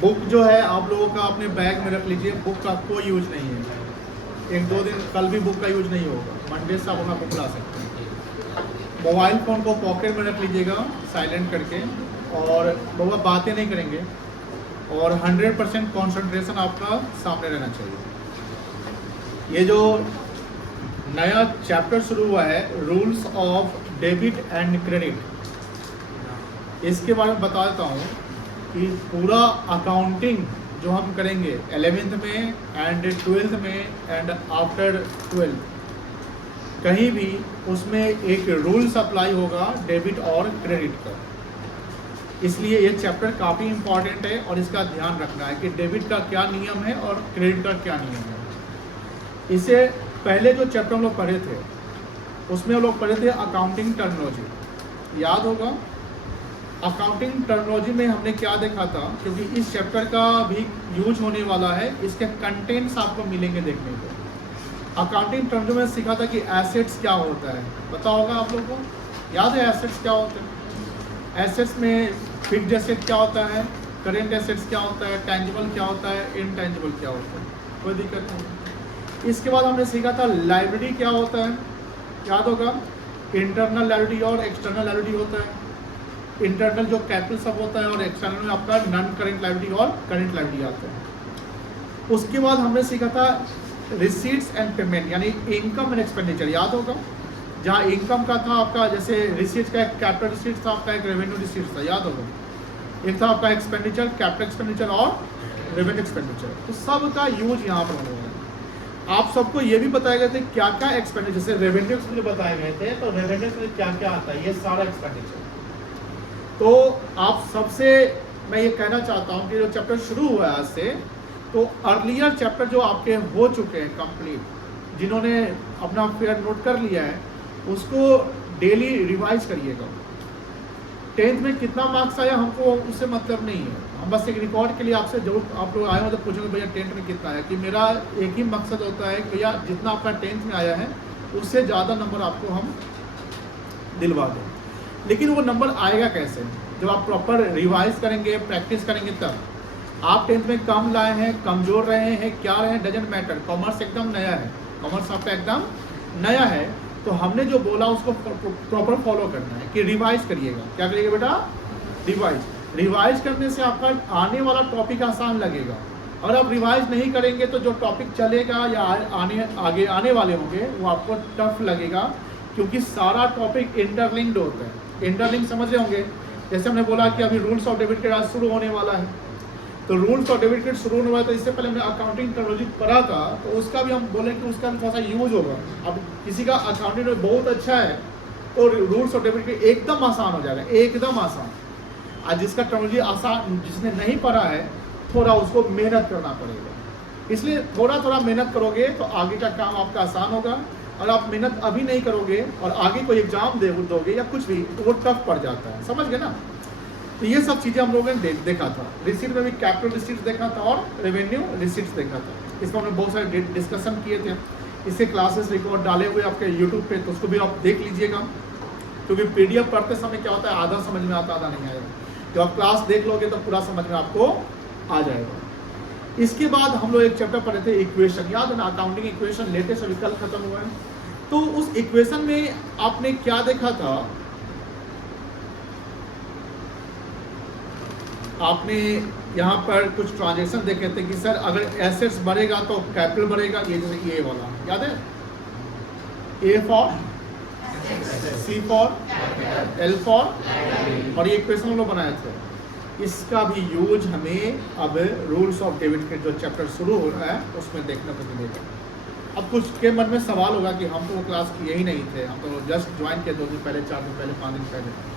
Book जो है आप लोगों का अपने बैग में रख लीजिए, बुक का कोई यूज नहीं है। एक दो दिन कल भी बुक का यूज नहीं होगा, मंडे से आप अपना बुक ला सकते हैं। मोबाइल फ़ोन को पॉकेट में रख लीजिएगा साइलेंट करके, और बहुत बातें नहीं करेंगे, और 100% कॉन्सेंट्रेशन आपका सामने रहना चाहिए। ये जो नया चैप्टर शुरू हुआ है, rules of debit and credit, इसके बारे में बता देता हूँ कि पूरा अकाउंटिंग जो हम करेंगे 11th में एंड 12th में एंड आफ्टर 12th, कहीं भी उसमें एक रूल्स अप्लाई होगा डेबिट और क्रेडिट का। इसलिए ये चैप्टर काफ़ी इम्पॉर्टेंट है और इसका ध्यान रखना है कि डेबिट का क्या नियम है और क्रेडिट का क्या नियम है। इससे पहले जो चैप्टर हम लोग पढ़े थे उसमें हम लोग पढ़े थे अकाउंटिंग टर्मिनोलॉजी, याद होगा। अकाउंटिंग टर्मिनोलॉजी में हमने क्या देखा था, क्योंकि इस चैप्टर का भी यूज होने वाला है, इसके कंटेंट्स आपको मिलेंगे देखने को। अकाउंटिंग टर्मिनोलॉजी में सीखा था कि एसेट्स क्या होता है, पता होगा आप लोगों को, याद है एसेट्स क्या होते हैं। एसेट्स में फिक्स्ड एसेट क्या होता है, करेंट एसेट्स क्या होता है, टेंजिबल क्या होता है, इनटेंजिबल क्या होता है, कोई दिक्कत नहीं। इसके बाद हमने सीखा था लायबिलिटी क्या होता है, याद होगा। इंटरनल लायबिलिटी और एक्सटर्नल लायबिलिटी होता है। इंटरनल जो कैपिटल सब होता है और एक्सटर्नल में आपका नॉन करेंट लायबिलिटी और करेंट लायबिलिटी आता है। उसके बाद हमने सीखा था रिसीट्स एंड पेमेंट, यानी इनकम एंड एक्सपेंडिचर, याद होगा। जहाँ इनकम का था आपका, जैसे रिसीट्स का एक कैपिटल रिसीट्स था, आपका एक रेवेन्यू रिसीट्स था, याद होगा। एक था आपका एक्सपेंडिचर, कैपिटल एक्सपेंडिचर और रेवेन्यू एक्सपेंडिचर। तो सब का यूज यहाँ पर होने वाला है। आप सबको ये भी बताए गए थे क्या क्या एक्सपेंडिचर, जैसे रेवेन्यू एक्सपेंडिचर बताए गए थे, तो रेवेन्यू एक्सपेंडिचर क्या क्या आता है, ये सारा एक्सपेंडिचर। तो आप सबसे मैं ये कहना चाहता हूँ कि जो चैप्टर शुरू हुआ है आज से, तो अर्लियर चैप्टर जो आपके हो चुके हैं कंप्लीट, जिन्होंने अपना फेयर नोट कर लिया है, उसको डेली रिवाइज करिएगा। 10th में कितना मार्क्स आया हमको उससे मतलब नहीं है, हम बस एक रिकॉर्ड के लिए आपसे जरूर, आप लोग आए हो तो पूछेंगे भैया 10th में कितना है, कि मेरा एक ही मकसद होता है कि भैया जितना आपका 10th में आया है उससे ज़्यादा नंबर आपको हम दिलवा दें। लेकिन वो नंबर आएगा कैसे, जब आप प्रॉपर रिवाइज करेंगे, प्रैक्टिस करेंगे तब। आप 10th में कम लाए हैं, कमजोर रहे हैं, क्या रहे हैं, डजेंट मैटर। कॉमर्स एकदम नया है, कॉमर्स आपका एकदम नया है, तो हमने जो बोला उसको प्रॉपर फॉलो करना है कि रिवाइज करिएगा। क्या करिएगा बेटा, रिवाइज करने से आपका आने वाला टॉपिक आसान लगेगा। अगर आप रिवाइज नहीं करेंगे तो जो टॉपिक चलेगा या आगे आने वाले होंगे वो आपको टफ लगेगा, क्योंकि सारा टॉपिक इंटरलिंक्ड होता है। इंटरलिंक समझ रहे होंगे, जैसे हमने बोला कि अभी रूल्स ऑफ डेबिट क्रेडिट शुरू होने वाला है, तो रूल्स ऑफ डेबिट क्रेडिट शुरू होने वाला है, तो इससे पहले हमने अकाउंटिंग टर्मिनोलॉजी पढ़ा था, तो उसका भी हम बोले कि उसका भी थोड़ा सा यूज होगा। अब किसी का अकाउंटिंग में बहुत अच्छा है तो रूल्स ऑफ डेबिट क्रेडिट एकदम आसान हो जाएगा, एकदम आसान। आज जिसका टर्मिनोलॉजी आसान, जिसने नहीं पढ़ा है, थोड़ा उसको मेहनत करना पड़ेगा। इसलिए थोड़ा थोड़ा मेहनत करोगे तो आगे का काम आपका आसान होगा। और आप मेहनत अभी नहीं करोगे और आगे कोई एग्जाम दोगे या कुछ भी, तो वो टफ पड़ जाता है, समझ गए ना। तो ये सब चीज़ें हम लोगों ने देखा था। रिसीट में भी कैपिटल रिसीट्स देखा था और रेवेन्यू रिसीट्स देखा था। इसमें हमने बहुत सारे डिस्कशन किए थे। इससे क्लासेस रिकॉर्ड डाले हुए आपके यूट्यूब पे, तो उसको भी आप देख लीजिएगा, क्योंकि PDF पढ़ते समय क्या होता है, आधा समझ में आता, आधा नहीं आएगा। जब आप क्लास देख लोगे तो पूरा समझ में आपको आ जाएगा। इसके बाद हम लोग एक चैप्टर पढ़े थे इक्वेशन, याद है ना, अकाउंटिंग इक्वेशन, लेटेस्ट अभी कल खत्म हुआ है। तो उस इक्वेशन में आपने क्या देखा था, आपने यहाँ पर कुछ ट्रांजेक्शन देखे थे कि सर अगर एसेट्स बढ़ेगा तो कैपिटल बढ़ेगा, ये जैसे ये वाला याद है, A for, C for, L for, और ये इक्वेशन हम लोग बनाए थे। इसका भी यूज हमें अब रूल्स ऑफ डेबिट के जो चैप्टर शुरू हो रहा है उसमें देखने को मिलेगा। अब कुछ के मन में सवाल होगा कि हम तो वो क्लास किए ही नहीं थे, हम तो जस्ट ज्वाइन किए 2 दिन पहले, 4 दिन पहले, 5 दिन पहले।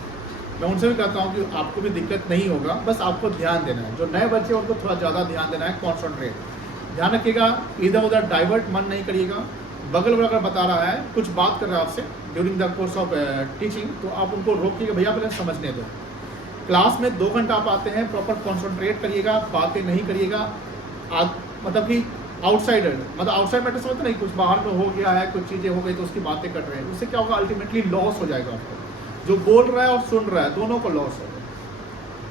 मैं उनसे भी कहता हूँ कि आपको भी दिक्कत नहीं होगा, बस आपको ध्यान देना है। जो नए बच्चे उनको थोड़ा ज़्यादा ध्यान देना है, कॉन्सनट्रेट, ध्यान रखिएगा, इधर उधर डाइवर्ट मन नहीं करिएगा। बगल में अगर बता रहा है, कुछ बात कर रहा है आपसे during the course of teaching, तो आप उनको रोकिएगा, भैया पहले समझने दो। क्लास में 2 घंटा आप आते हैं, प्रॉपर कॉन्सनट्रेट करिएगा, बातें नहीं करिएगा। मतलब कि आउटसाइडर, मतलब आउटसाइड मैटर समझते नहीं, कुछ बाहर में हो गया है, कुछ चीज़ें हो गई तो उसकी बातें कर रहे हैं, उससे क्या होगा, अल्टीमेटली लॉस हो जाएगा आपको। जो बोल रहा है और सुन रहा है दोनों को लॉस होगा।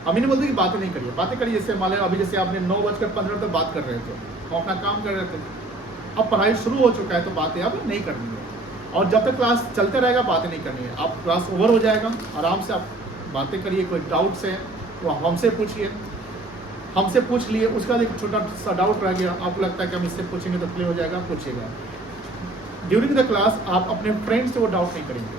हम ही नहीं बोलते कि बातें नहीं करिए, बातें करिए। जैसे मान लो अभी जैसे आपने 9:15 तक बात कर रहे थे, हम अपना काम कर रहे थे, अब पढ़ाई शुरू हो चुका है तो बातें अब नहीं करनी है। और जब तक क्लास चलते रहेगा बातें नहीं करनी है। अब क्लास ओवर हो जाएगा, आराम से आप बातें करिए। कोई डाउट्स है तो हमसे पूछिए, हमसे पूछ लिए, उसका एक छोटा सा डाउट रह गया, आपको लगता है कि हम इससे पूछेंगे तो क्लियर हो जाएगा, पूछिएगा। ड्यूरिंग द क्लास आप अपने फ्रेंड से वो डाउट नहीं करेंगे।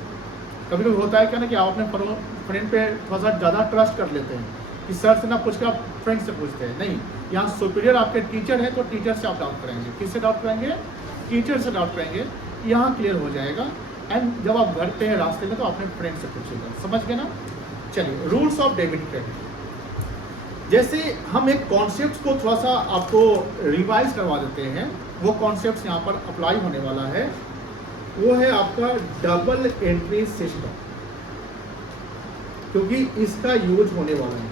कभी कभी होता है क्या ना कि आप अपने फ्रेंड पे थोड़ा सा ज़्यादा ट्रस्ट कर लेते हैं कि सर से ना पूछ के आप फ्रेंड से पूछते हैं। नहीं, यहाँ सुपीरियर आपके टीचर है तो टीचर से आप डाउट करेंगे। किससे डाउट करेंगे? टीचर से डाउट करेंगे। यहाँ क्लियर हो जाएगा। एंड जब आप घर पे हैं रास्ते में तो अपने फ्रेंड से पूछिएगा। समझ गए ना? चलिए, रूल्स ऑफ डेबिट क्रेडिट। जैसे हम एक कॉन्सेप्ट को थोड़ा सा आपको रिवाइज करवा देते हैं, वो कॉन्सेप्ट यहाँ पर अप्लाई होने वाला है। वो है आपका डबल एंट्री सिस्टम, क्योंकि इसका यूज होने वाला है।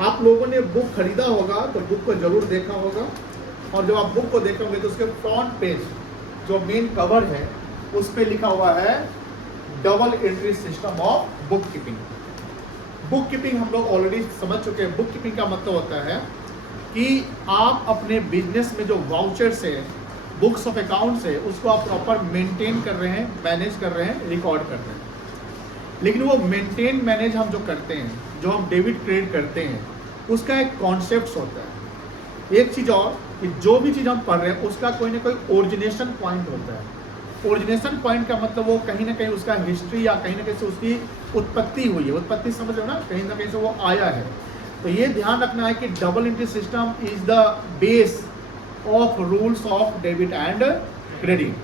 आप लोगों ने बुक खरीदा होगा तो बुक को जरूर देखा होगा, और जब आप बुक को देखोगे तो उसके फ्रंट पेज जो मेन कवर है उस पर लिखा हुआ है double entry system of book keeping. Book keeping हम लोग ऑलरेडी समझ चुके हैं। बुक कीपिंग का मतलब होता है कि आप अपने बिजनेस में जो वाउचर्स है, बुक्स ऑफ अकाउंट्स है, उसको आप प्रॉपर मेंटेन कर रहे हैं, मैनेज कर रहे हैं, रिकॉर्ड कर रहे हैं। लेकिन वो मेंटेन मैनेज हम जो करते हैं, जो हम डेबिट क्रेडिट करते हैं, उसका एक कॉन्सेप्ट होता है। एक चीज़ और कि जो भी चीज़ हम पढ़ रहे हैं उसका कोई ना कोई ओरिजिनेशन पॉइंट होता है। ओरिजिनेशन पॉइंट का मतलब वो कहीं ना कहीं उसका हिस्ट्री या कहीं ना कहीं से उसकी उत्पत्ति हुई है। उत्पत्ति समझ रहे हो ना? कहीं ना कहीं से वो आया है। तो ये ध्यान रखना है कि double entry system is the base of rules of debit and credit.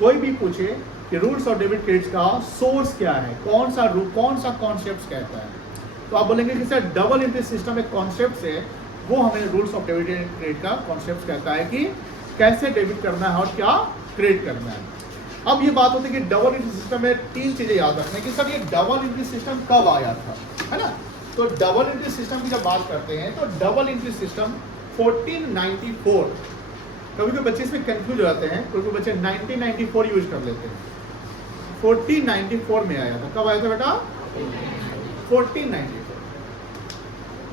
कोई भी पूछे कि रूल्स ऑफ डेबिट क्रेडिट का सोर्स क्या है, कौन सा कॉन्सेप्ट कहता है, तो आप बोलेंगे कि सर डबल एंट्री सिस्टम एक कॉन्सेप्ट है, वो हमें rules of debit and credit का कॉन्सेप्ट कहता है कि कैसे डेबिट करना है और क्या क्रेडिट करना है। अब ये बात होती है कि डबल एंट्री सिस्टम में 3 चीजें याद रखना है कि सर ये डबल एंट्री सिस्टम कब आया था, है ना? तो डबल एंट्री सिस्टम की जब बात करते हैं तो डबल एंट्री सिस्टम 1494, कभी कोई बच्चे इसमें कंफ्यूज हो जाते हैं, कोई बच्चे 1994 यूज कर लेते हैं। 1494 में आया था। कब आया था बेटा? 1494।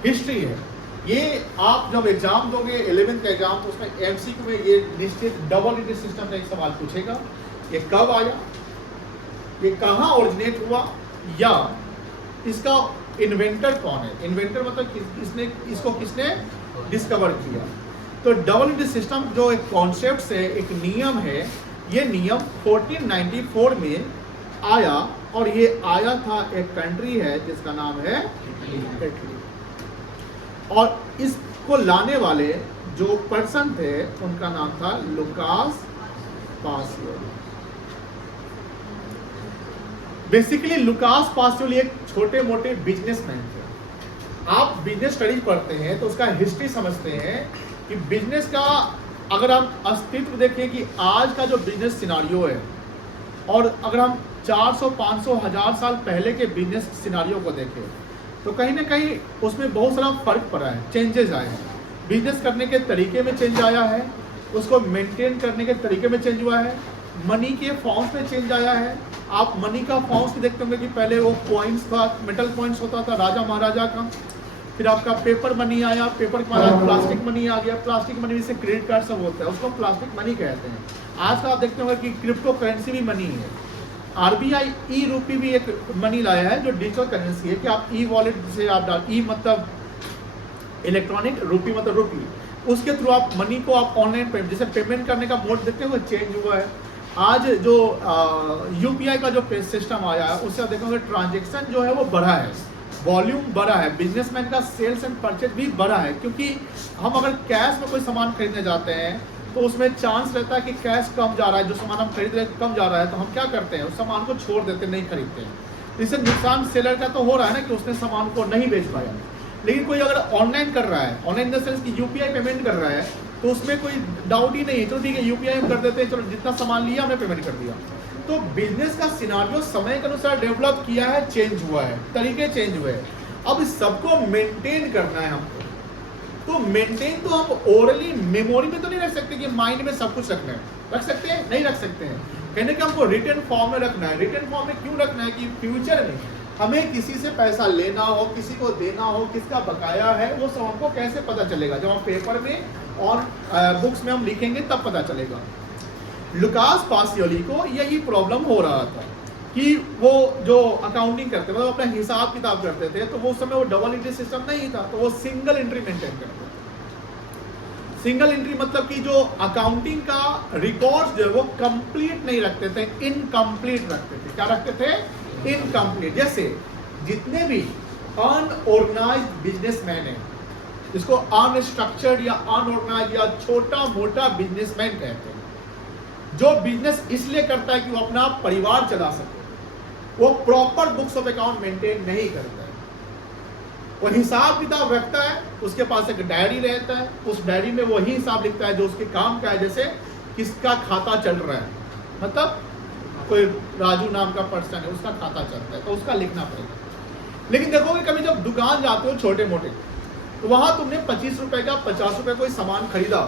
हिस्ट्री है ये। आप जब एग्जाम दोगे 11th का एग्जाम, तो उसमें एमसीक्यू में ये निश्चित डबल एंट्री सिस्टम का एक सवाल पूछेगा। ये कब आया, ये कहाँ ओरिजिनेट हुआ, या इसका इन्वेंटर कौन है। इन्वेंटर मतलब इसको किसने डिस्कवर किया। तो डबल एंट्री सिस्टम जो एक कॉन्सेप्ट है, एक नियम है, ये नियम 1494 में आया, और ये आया था एक कंट्री है जिसका नाम है इटली। और इसको लाने वाले जो पर्सन थे उनका नाम था लुकास पासियोली। बेसिकली लुकास पासियोली एक छोटे मोटे बिजनेसमैन थे। आप बिजनेस स्टडीज पढ़ते हैं तो उसका हिस्ट्री समझते हैं कि बिजनेस का अगर हम अस्तित्व देखें कि आज का जो बिजनेस सिनारियो है, और अगर हम 400, 500, 1000 साल पहले के बिजनेस सिनारियो को देखें तो कहीं ना कहीं उसमें बहुत सारा फर्क पड़ा है, चेंजेस आए हैं। बिजनेस करने के तरीके में चेंज आया है, उसको मेंटेन करने के तरीके में चेंज हुआ है, मनी के फॉर्म्स में चेंज आया है। आप मनी का फॉर्म्स भी देखते होंगे कि पहले वो कॉइन्स था, मेटल कॉइन्स होता था राजा महाराजा का, फिर आपका पेपर मनी आया, पेपर के बाद प्लास्टिक मनी आ गया, प्लास्टिक मनी से क्रेडिट कार्ड सब होता है, उसको प्लास्टिक मनी कहते हैं। आज का आप देखते होंगे कि क्रिप्टो करेंसी भी मनी है। आरबीआई ई रूपी भी एक मनी लाया है जो डिजिटल करेंसी है कि आप ई वॉलेट से आप ई मतलब इलेक्ट्रॉनिक, रूपी मतलब रूपी, उसके थ्रू आप मनी को आप ऑनलाइन पेमेंट, जैसे पेमेंट करने का मोड देखते हुए चेंज हुआ है। आज जो यूपीआई का जो सिस्टम आया है उससे आप देखोगे ट्रांजेक्शन जो है वो बढ़ा है, वॉल्यूम बढ़ा है, बिजनेसमैन का सेल्स एंड परचेज भी बढ़ा है। क्योंकि हम अगर कैश में कोई सामान खरीदने जाते हैं तो उसमें चांस रहता है कि कैश कम जा रहा है, जो सामान हम खरीद रहे हैं कम जा रहा है, तो हम क्या करते हैं, उस सामान को छोड़ देते हैं, नहीं खरीदते हैं। इससे नुकसान सेलर का तो हो रहा है ना कि उसने सामान को नहीं बेच पाया। लेकिन कोई अगर ऑनलाइन कर रहा है, ऑनलाइन इन द सेंस कि यूपीआई पेमेंट कर रहा है, तो उसमें कोई डाउट ही नहीं है, तो ठीक है यूपीआई हम कर देते हैं, चलो जितना सामान लिया हमने पेमेंट कर दिया। तो बिजनेस का सिनारियो समय के अनुसार डेवलप किया है, चेंज हुआ है, तरीके चेंज हुए हैं। अब इस सबको मेंटेन करना है हमको। तो मेंटेन तो हम ओरली मेमोरी में तो नहीं रख सकते कि माइंड में सब कुछ रखना है, रख सकते हैं? नहीं रख सकते हैं। कहने का हमको रिटन फॉर्म में रखना है। रिटन फॉर्म में क्यों रखना है कि फ्यूचर में हमें किसी से पैसा लेना हो, किसी को देना हो, किसका बकाया है, वो सब हमको कैसे पता चलेगा? जब हम पेपर में और बुक्स में हम लिखेंगे तब पता चलेगा। लुकास पासियोली को यही प्रॉब्लम हो रहा था कि वो जो अकाउंटिंग करते थे, मतलब अपना हिसाब किताब करते थे, तो वो समय वो डबल एंट्री सिस्टम नहीं था, तो वो सिंगल एंट्री मेंटेन करते थे। सिंगल एंट्री मतलब कि जो अकाउंटिंग का रिकॉर्ड्स जो है वो कंप्लीट नहीं रखते थे, इनकम्प्लीट रखते थे। क्या रखते थे? इनकम्प्लीट। जैसे जितने भी अनऑर्गेनाइज्ड बिजनेसमैन है, जिसको अनस्ट्रक्चर्ड या अनऑर्गेनाइज्ड या छोटा मोटा बिजनेसमैन कहते हैं, जो बिजनेस इसलिए करता है कि वो अपना परिवार चला सके, वो proper books of account maintain नहीं करता है। वो हिसाब किताब रखता है, उसके पास एक डायरी रहता है, उस डायरी में वही हिसाब लिखता है जो उसके काम का है। जैसे किसका खाता चल रहा है, मतलब कोई राजू नाम का पर्सन है, उसका खाता चलता है, तो उसका लिखना पड़ेगा। लेकिन देखोगे कभी जब दुकान जाते हो छोटे मोटे, तो वहां तुमने 25 रुपए का 50 रुपए कोई सामान खरीदा,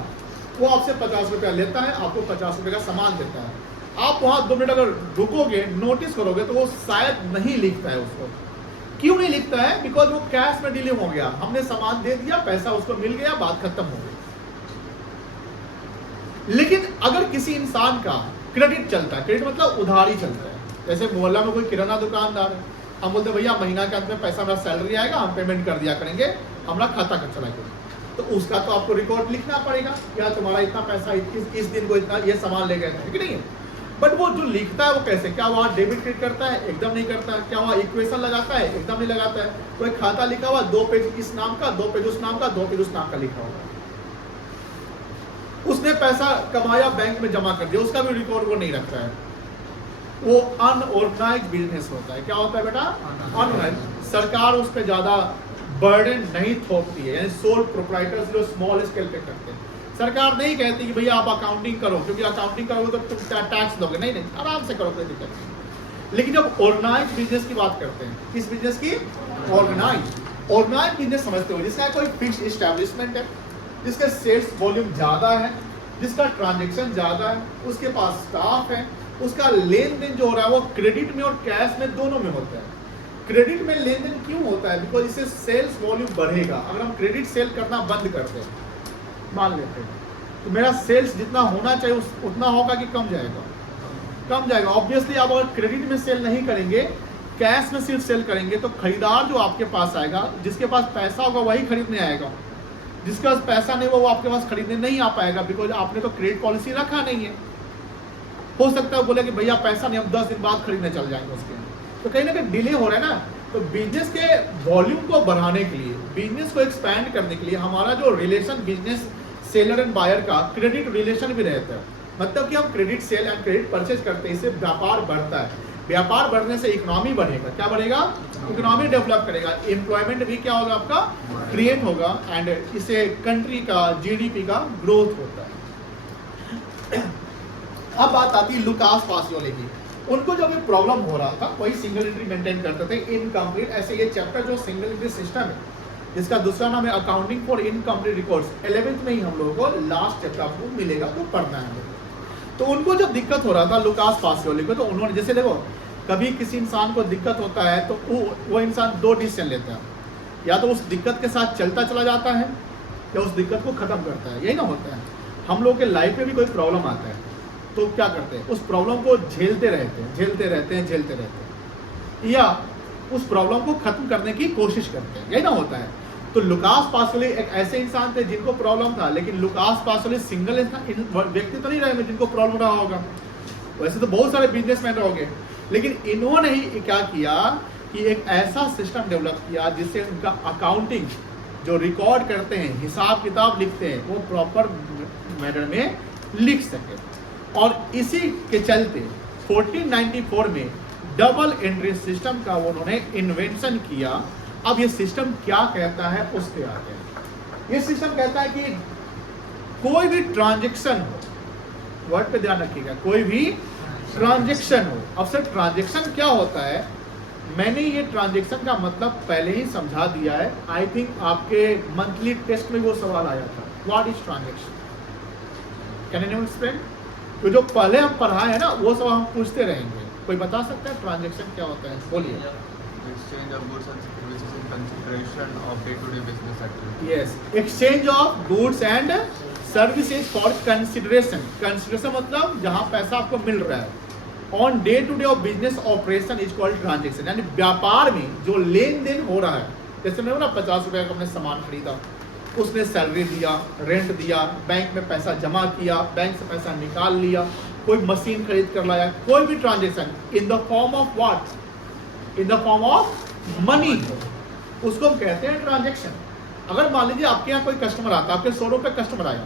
वो आपसे 50 रुपया लेता है, आपको 50 रुपए का सामान देता है। आप वहां 2 मिनट अगर रुकोगे, नोटिस करोगे, तो वो शायद नहीं लिखता है उसको। क्यों नहीं लिखता है? बिकॉज वो कैश में डीलिंग हो गया, हमने सामान दे दिया, पैसा उसको मिल गया, बात खत्म हो गई। लेकिन अगर किसी इंसान का क्रेडिट चलता है, क्रेडिट मतलब उधारी चलता है, जैसे मोहल्ला में कोई किराना दुकानदार है, हम बोलते भैया महीना के अंत में पैसा मेरा सैलरी आएगा, हम पेमेंट कर दिया करेंगे, हमारा खाता कर चलाएगा, तो उसका तो आपको रिकॉर्ड लिखना पड़ेगा, या तुम्हारा इतना पैसा इस दिन को इतना ये सामान ले गए थे, कि नहीं है? बट वो जो लिखता है वो कैसे, क्या वहाँ डेबिट क्रेडिट करता है? एकदम नहीं करता है। क्या वहाँ इक्वेशन लगाता है? एकदम नहीं लगाता है। कोई खाता लिखा हुआ 2 पेज इस नाम का, 2 पेज उस नाम का, 2 पेज उस नाम का लिखा हुआ, उसने पैसा कमाया, बैंक में जमा कर दिया, उसका भी रिकॉर्ड वो नहीं रखता है। वो अनऑर्गेनाइज्ड बिजनेस होता है। क्या होता है बेटा? अनऑर्गेनाइज्ड। सरकार उस पर ज्यादा बर्डन नहीं थोपती है, यानी सोल प्रोप्राइटर्स जो स्मॉल स्केल पे करते हैं, सरकार नहीं कहती कि भैया आप अकाउंटिंग करो, क्योंकि अकाउंटिंग करोगे तो तुम टैक्स दोगे, नहीं नहीं, आराम से करो, कोई दिक्कत नहीं। लेकिन जब ऑर्गेनाइज्ड बिजनेस की बात करते हैं, किस बिजनेस की? ऑर्गेनाइज्ड बिजनेस समझते हो, जिसका कोई फिक्स एस्टेब्लिशमेंट है, जिसका सेल्स वॉल्यूम ज्यादा है, जिसका ट्रांजेक्शन ज्यादा है, उसके पास स्टाफ है, उसका लेन देन जो हो रहा है वो क्रेडिट में और कैश में दोनों में होता है। क्रेडिट में लेन देन क्यों होता है? बिकॉज इससे सेल्स वॉल्यूम बढ़ेगा। अगर हम क्रेडिट सेल करना बंद करते हैं, मान लेते हैं, तो मेरा सेल्स जितना होना चाहिए उतना होगा कि कम जाएगा? कम जाएगा। ऑब्वियसली आप अगर क्रेडिट में सेल नहीं करेंगे, कैश में सिर्फ सेल करेंगे, तो खरीदार जो आपके पास आएगा, जिसके पास पैसा होगा वही खरीदने आएगा, जिसके पास पैसा नहीं होगा वो आपके पास खरीदने नहीं आ पाएगा, बिकॉज आपने तो क्रेडिट पॉलिसी रखा नहीं है। हो सकता है बोले कि भैया पैसा नहीं, हम 10 दिन बाद खरीदने चल जाएंगे उसके, तो कहीं ना कहीं डिले हो रहा है ना। तो बिजनेस के वॉल्यूम को बढ़ाने के लिए, बिजनेस को एक्सपैंड करने के लिए, हमारा जो relation business seller and buyer का क्रेडिट रिलेशन भी रहता है। मतलब कि हम credit sale and credit purchase करते हैं, इससे व्यापार बढ़ता है। व्यापार बढ़ने से इकोनॉमी बढ़ेगा। क्या बढ़ेगा? इकोनॉमी डेवलप करेगा, एम्प्लॉयमेंट भी क्या होगा आपका? क्रिएट होगा, एंड इससे कंट्री का जीडीपी का ग्रोथ होता है। अब बात आती है लुकास पासियोली की। उनको जब एक प्रॉब्लम हो रहा था, वही सिंगल एंट्री मेंटेन करते थे, इनकम्प्लीट। ऐसे ये चैप्टर जो सिंगल एंट्री सिस्टम है, जिसका दूसरा नाम है accounting for incomplete records, 11th में ही हम लोगों को लास्ट चैप्टर आपको मिलेगा, तो पढ़ना है। तो उनको जब दिक्कत हो रहा था लुकास पासियोली को, तो उन्होंने, जैसे देखो कभी किसी इंसान को दिक्कत होता है तो वो इंसान 2 डिसीजन लेता है, या तो उस दिक्कत के साथ चलता चला जाता है, या उस दिक्कत को खत्म करता है। यही ना होता है। हम लोग के लाइफ में भी कोई प्रॉब्लम आता है तो क्या करते हैं? उस प्रॉब्लम को झेलते रहते हैं, या उस प्रॉब्लम को खत्म करने की कोशिश करते हैं। यही ना होता है। तो लुकास पासियोली एक ऐसे इंसान थे जिनको प्रॉब्लम था, लेकिन लुकास पासियोली सिंगल व्यक्ति तो नहीं रहे जिनको प्रॉब्लम रहा होगा। वैसे तो बहुत सारे बिजनेसमैन रहोगे, लेकिन इन्होंने ही क्या किया कि एक ऐसा सिस्टम डेवलप किया जिससे उनका अकाउंटिंग जो रिकॉर्ड करते हैं, हिसाब किताब लिखते हैं, वो प्रॉपर मैनर में लिख सके। और इसी के चलते 1494 में डबल एंट्री सिस्टम का उन्होंने इन्वेंशन किया। अब ये सिस्टम क्या कहता है उस पे आते हैं। ये सिस्टम कहता है कि कोई भी ट्रांजैक्शन हो, वर्ड पे ध्यान रखिएगा, कोई भी ट्रांजैक्शन हो। अब सर ट्रांजैक्शन क्या होता है? मैंने ये ट्रांजैक्शन का मतलब पहले ही समझा दिया है। आई थिंक आपके मंथली टेस्ट में वो सवाल आया था, what is transaction, can anyone explain? तो जो पहले हम पढ़ाए हैं ना, वो सब हम पूछते रहेंगे। कोई बता सकता है ट्रांजैक्शन क्या होता है? बोलिए। Exchange of goods and services in consideration of day-to-day business activity. Yes, exchange of goods and services for consideration. Consideration मतलब जहां पैसा आपको मिल रहा है। On day to day of business operation is called transaction, यानी व्यापार में जो लेन देन हो रहा है। जैसे मैं बोला 50 रुपये का हमने सामान खरीदा, उसने सैलरी दिया, रेंट दिया, बैंक में पैसा जमा किया, बैंक से पैसा निकाल लिया, कोई मशीन खरीद कर लाया, कोई भी transaction in the form of what, in the form of money, उसको हम कहते हैं ट्रांजेक्शन। अगर मान लीजिए आपके यहाँ कोई कस्टमर आता है, आपके शोरूम पे कस्टमर आया,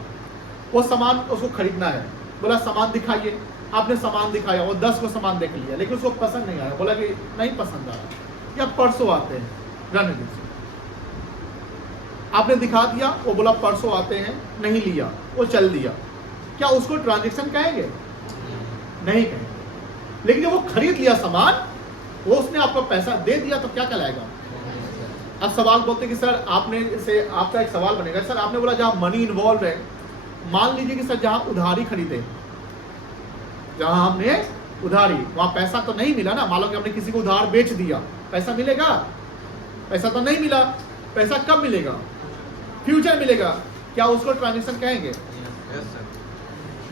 वो सामान उसको खरीदना है, बोला सामान दिखाइए, आपने सामान दिखाया, वो 10 को सामान देख लिया, लेकिन उसको पसंद नहीं आया, बोला कि नहीं पसंद आ रहा, या परसों आते हैं, रहने दीजिए। आपने दिखा दिया, वो बोला परसों आते हैं, नहीं लिया, वो चल दिया, क्या उसको ट्रांजेक्शन कहेंगे? नहीं कहेंगे। लेकिन जब वो खरीद लिया सामान, वो उसने आपको पैसा दे दिया, तो क्या कहलाएगा? अब सवाल बोलते कि सर आपने से आपका एक सवाल बनेगा, सर आपने बोला जहां मनी इन्वॉल्व है, मान लीजिए कि सर जहां उधारी खरीदे, जहां हमने उधारी, वहां पैसा तो नहीं मिला ना। मान लो कि हमने किसी को उधार बेच दिया, पैसा मिलेगा? पैसा तो नहीं मिला। पैसा कब मिलेगा? फ्यूचर मिलेगा। क्या उसको ट्रांजेक्शन कहेंगे? Yes, sir.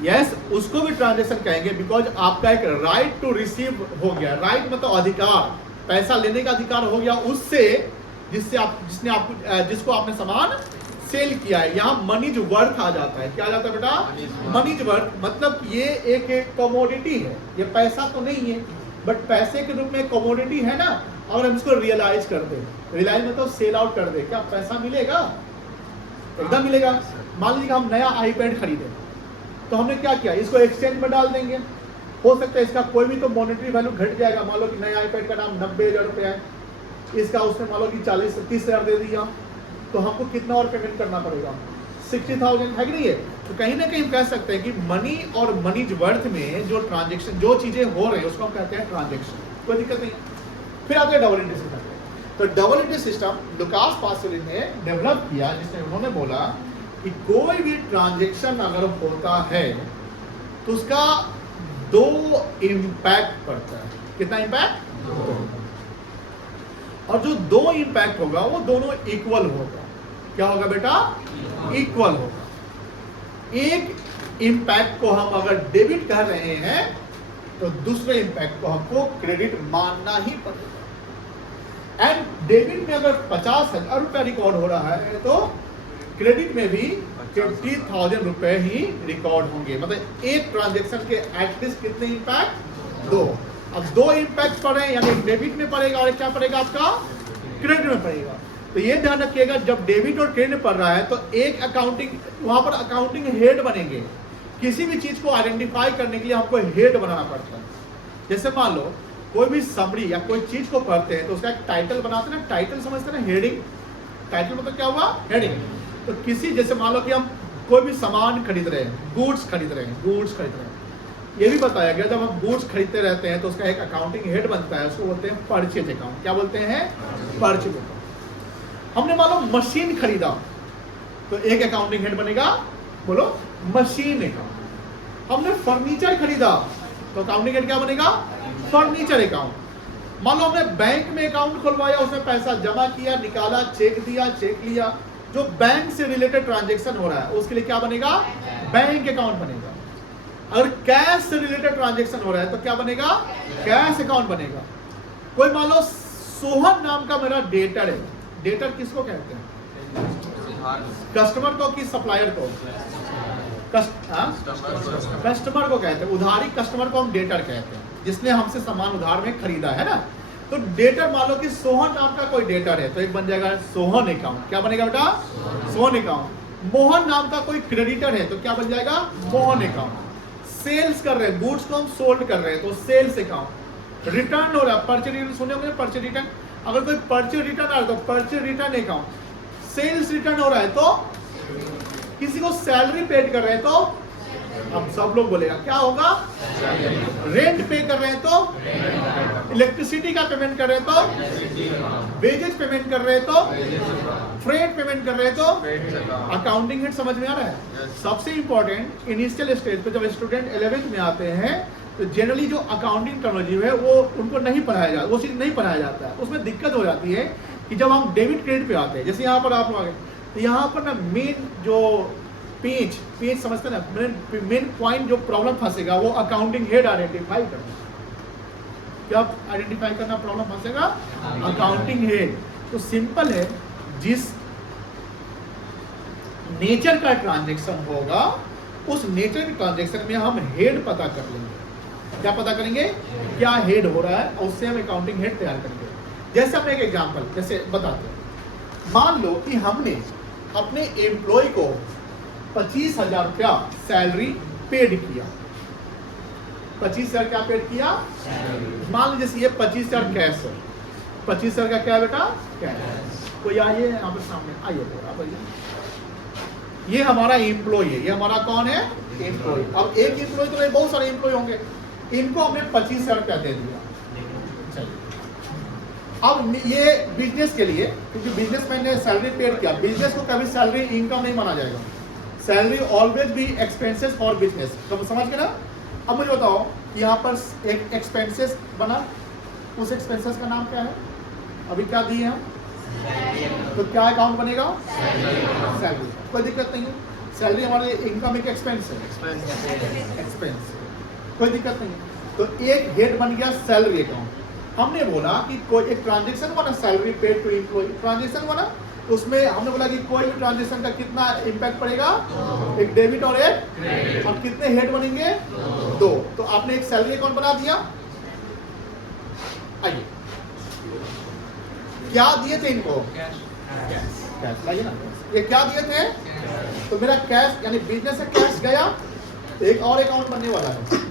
यस, उसको भी ट्रांजेक्शन कहेंगे, बिकॉज आपका एक राइट टू रिसीव हो गया। राइट मतलब अधिकार, पैसा लेने का अधिकार हो गया उससे जिसको आपने सामान सेल किया है। यहाँ मनीज वर्थ आ जाता है। क्या आ जाता है बेटा? मनीज वर्थ। मतलब ये एक कमोडिटी है, ये पैसा तो नहीं है, बट पैसे के रूप में कमोडिटी है ना। और हम इसको रियलाइज कर दे, रियलाइज मतलब सेल आउट कर दे, क्या पैसा मिलेगा? एकदम मिलेगा। मान लीजिए हम नया आईपैड खरीदे, तो हमने क्या किया, इसको एक्सचेंज में डाल देंगे। हो सकता है इसका कोई भी तो मॉनेटरी वैल्यू घट जाएगा। मान लो कि नया आईपैड का दाम 90,000 रुपया है, इसका उसने मान लो कि 40-30,000 दे दिया, तो हमको कितना और पेमेंट करना पड़ेगा? 60,000 है कि नहीं है? तो कहीं ना कहीं कह सकते हैं कि मनी और मनीज वर्थ में जो ट्रांजेक्शन, जो चीजें हो रही है, उसको हम कहते हैं ट्रांजेक्शन। कोई दिक्कत नहीं। फिर आते हैं डबल एंट्री सिस्टम। तो double entry system Lucas pascal ने डेवलप किया, जिसमें उन्होंने बोला कि कोई भी ट्रांजेक्शन अगर होता है तो उसका 2 इम्पैक्ट पड़ता है। कितना इम्पैक्ट? 2। और जो 2 इम्पैक्ट होगा वो दोनों इक्वल होगा। क्या होगा बेटा? इक्वल होगा। एक इम्पैक्ट को हम अगर डेबिट कर रहे हैं तो दूसरे इम्पैक्ट को हमको क्रेडिट मानना ही पड़ेगा। एंड डेबिट में अगर 50,000 रुपया रिकॉर्ड हो रहा है तो क्रेडिट में भी 50,000 रुपए ही रिकॉर्ड होंगे। मतलब एक ट्रांजेक्शन के एटलीस्ट कितने इम्पैक्ट? 2। अब 2 इम्पैक्ट पड़े, यानी डेबिट में पड़ेगा और क्या पड़ेगा आपका? क्रेडिट में पड़ेगा। तो ये ध्यान रखिएगा, जब डेबिट और क्रेडिट पड़ रहा है तो एक अकाउंटिंग, वहां पर अकाउंटिंग हेड बनेंगे। किसी भी चीज को आइडेंटिफाई करने के लिए हमको हेड बनाना पड़ता है। जैसे मान लो कोई भी समरी या कोई चीज को पढ़ते हैं तो उसका एक टाइटल बनाते हैं ना। टाइटल समझते हैं ना, हेडिंग। टाइटल मतलब क्या हुआ? हेडिंग। तो किसी, जैसे मान लो कि हम कोई भी सामान खरीद रहे हैं, गुड्स खरीद रहे हैं, ये भी बताया गया जब हम गुड्स खरीदते रहते हैं तो उसका एक अकाउंटिंग हेड बनता है, उसको बोलते हैं परचेज अकाउंट। क्या बोलते हैं? Purchase account. हमने मान लो मशीन खरीदा तो एक अकाउंटिंग हेड बनेगा, बोलो मशीन अकाउंट। हमने फर्नीचर खरीदा तो अकाउंटिंग हेड क्या बनेगा? Furniture account. मान लो हमने बैंक में अकाउंट खुलवाया, उसमें पैसा जमा किया, निकाला, चेक दिया, चेक लिया, जो बैंक से रिलेटेड ट्रांजेक्शन हो रहा है उसके लिए क्या बनेगा? बैंक अकाउंट बनेगा। अगर कैश से रिलेटेड ट्रांजेक्शन हो रहा है तो क्या बनेगा? कैश अकाउंट बनेगा। कोई मान लो सोहन नाम का मेरा डेटर है। डेटर किसको कहते हैं? कस्टमर को कि सप्लायर को? कस्टमर को कहते हैं। उधारी कस्टमर को हम डेटर कहते हैं, जिसने हमसे सामान उधार में खरीदा है ना। तो डेटर, मान लो कि सोहन नाम का कोई डेटर है तो एक बन जाएगा सोहन अकाउंट। क्या बनेगा बेटा? सोहन अकाउंट। मोहन नाम का कोई क्रेडिटर है तो क्या बन जाएगा? मोहन अकाउंट। सेल्स कर रहे हैं, गुड्स को हम सोल्ड कर रहे हैं तो सेल्स अकाउंट। रिटर्न हो रहा है, परचेज रिटर्न सुने होंगे, परचेज रिटर्न। अगर कोई परचेज रिटर्न आ रहा है तो purchase return account. Sales return हो रहा है तो किसी को सैलरी पेड कर रहे हैं तो हम सब लोग बोलेगा क्या होगा? रेंट पे कर रहे हैं तो, इलेक्ट्रिसिटी का पेमेंट कर रहे हैं तो, वेजेस पेमेंट कर रहे हैं तो, फ्रेट पेमेंट कर रहे हैं तो। अकाउंटिंग हेड समझ में आ रहा है? सबसे इंपॉर्टेंट इनिशियल स्टेज पे जब स्टूडेंट 11th में आते हैं तो जनरली जो अकाउंटिंग टेक्नोलॉजी है वो उनको नहीं पढ़ाया जाता, वो चीज़ नहीं पढ़ाया जाता है। उसमें दिक्कत हो जाती है कि जब हम डेबिट क्रेडिट पे आते हैं, जैसे यहाँ पर आप लोग आ गए, तो यहाँ पर ना मेन जो पेज समझते हैं ना, मेन पॉइंट जो प्रॉब्लम फंसेगा वो अकाउंटिंग हेड आइडेंटिफाई करना। क्या आइडेंटिफाई करना प्रॉब्लम फंसेगा? Accounting head. तो सिंपल है, जिस नेचर का ट्रांजैक्शन होगा उस नेचर के ट्रांजैक्शन में हम हेड पता कर लेंगे। क्या पता करेंगे? क्या हेड हो रहा है, और उससे हम अकाउंटिंग हेड तैयार करेंगे। जैसे हम एक एग्जांपल जैसे बताते हैं, मान लो कि हमने अपने एम्प्लॉय को 25,000 रुपया सैलरी पेड किया। 25,000 क्या पेड किया? मान लीजिए जैसे ये 25,000 कैश है। 25,000 का क्या बेटा? कैश। कोई आइए यहाँ पर सामने आइए, आप आइए। ये हमारा एम्प्लॉय है, ये हमारा कौन है? एम्प्लॉय। अब एक एम्प्लॉय तो नहीं, बहुत सारे एम्प्लॉय होंगे। इनको हमने 25,000 रुपया दे दिया। अब ये बिजनेस के लिए, क्योंकि बिजनेसमैन ने सैलरी पेड किया, बिजनेस को कभी सैलरी इनकम नहीं माना जाएगा। Salary always be expenses for business. तो समझ के ना? अब मुझे बताओ, यहाँ पर एक एक्सपेंसेस बना, उस एक्सपेंसेस का नाम क्या है? अभी क्या दिए हम? तो क्या अकाउंट बनेगा? सैलरी। कोई दिक्कत नहीं है, सैलरी हमारे इनकम एक एक्सपेंस है, एक्सपेंस, कोई दिक्कत नहीं है। तो एक हेड बन गया सैलरी अकाउंट। हमने बोला कि कोई एक ट्रांजैक्शन बना, salary paid to employ transaction बना, तो उसमें हमने बोला कि कोई भी ट्रांजैक्शन का कितना इम्पैक्ट पड़ेगा? एक डेबिट और एक। अब कितने हेड बनेंगे? 2। तो आपने एक सैलरी अकाउंट बना दिया। आइए, क्या दिए थे इनको? कैश। लाइए ना, ये क्या दिए थे? तो मेरा कैश यानी बिजनेस से कैश गया, एक और अकाउंट बनने वाला है।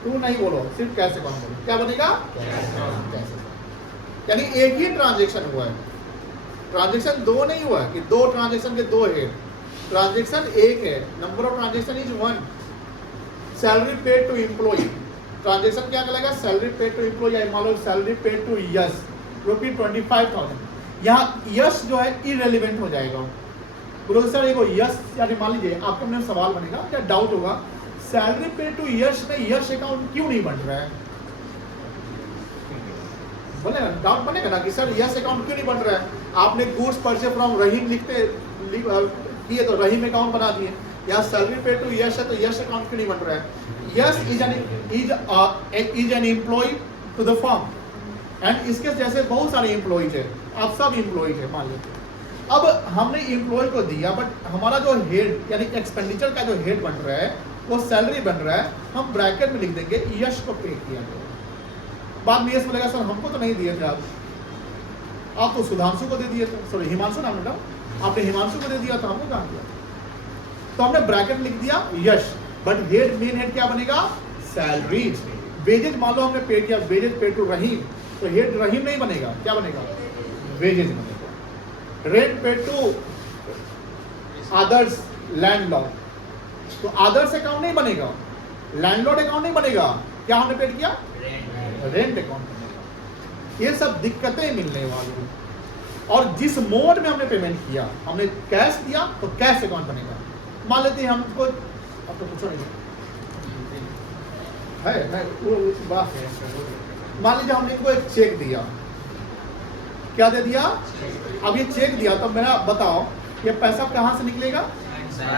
तू नहीं बोलो, सिर्फ कैश अकाउंट बोलो। क्या बनेगा? कैश। यानी एक ही ट्रांजैक्शन हुआ है, ट्रांजैक्शन 2 नहीं हुआ है कि 2 ट्रांजैक्शन के 2 हेड। ट्रांजैक्शन एक है, number of transaction is 1। Salary paid to employ, transaction क्या कहलाएगा? Salary paid to employ. मान लो सैलरी पेड टू यश ₹25,000। यहाँ यश जो है इरेलीवेंट हो जाएगा। बोलो सर एक यश, यानी मान लीजिए आपके मन में सवाल बनेगा या डाउट होगा, सैलरी पेड टू यश में यश अकाउंट क्यों नहीं बन रहा है? बोलेगा, डाउट बनेगा ना कि सर यश अकाउंट क्यों नहीं बन रहा है? आपने गुड्स परचेज फ्रॉम रहीम किए तो रहीम अकाउंट बना दिए। यहाँ सैलरी पेड टू यश है तो यश अकाउंट क्यों नहीं बन रहा है? Yash is an employ to the firm, and इसके जैसे बहुत सारे एम्प्लॉयज है, आप सब एम्प्लॉयज है मान लीजिए। अब हमने एम्प्लॉय को दिया, बट हमारा जो हेड यानी एक्सपेंडिचर का जो हेड बन रहा है वो सैलरी बन रहा है। हम ब्रैकेट में लिख देंगे यश को पे किया गया। बाद में यश बोलेगा सर हमको तो नहीं दिए थे आप तो सुधांशु को दे दिए थे, सॉरी हिमांशु नाम बेटा, आपने हिमांशु को दे दिया था, हमने कहाँ दिया? तो हमने ब्रैकेट लिख दिया यश, बट हेड मेन हेड क्या बनेगा? सैलरी। वेजेज मान लो हमने पे किया, वेजेज पे टू रहीम, तो हेड रहीम नहीं बनेगा, क्या बनेगा? वेजेज बनेगा। रेंट पे टू अदर्स लैंडलॉर्ड, तो अदर्स अकाउंट नहीं बनेगा, लैंडलॉर्ड अकाउंट नहीं बनेगा। क्या हमने पेड किया? रेंट अकाउंट बनेगा। ये सब दिक्कतें मिलने वाली हैं। और जिस मोड में हमने पेमेंट किया, हमने कैश दिया तो कैश अकाउंट बनेगा। मान लेते हैं हमको, अब तो पूछो नहीं है वो बात है। मान लीजिए हमने इनको एक चेक दिया, क्या दे दिया? अब ये चेक दिया तो मेरा बताओ ये पैसा कहाँ से निकलेगा?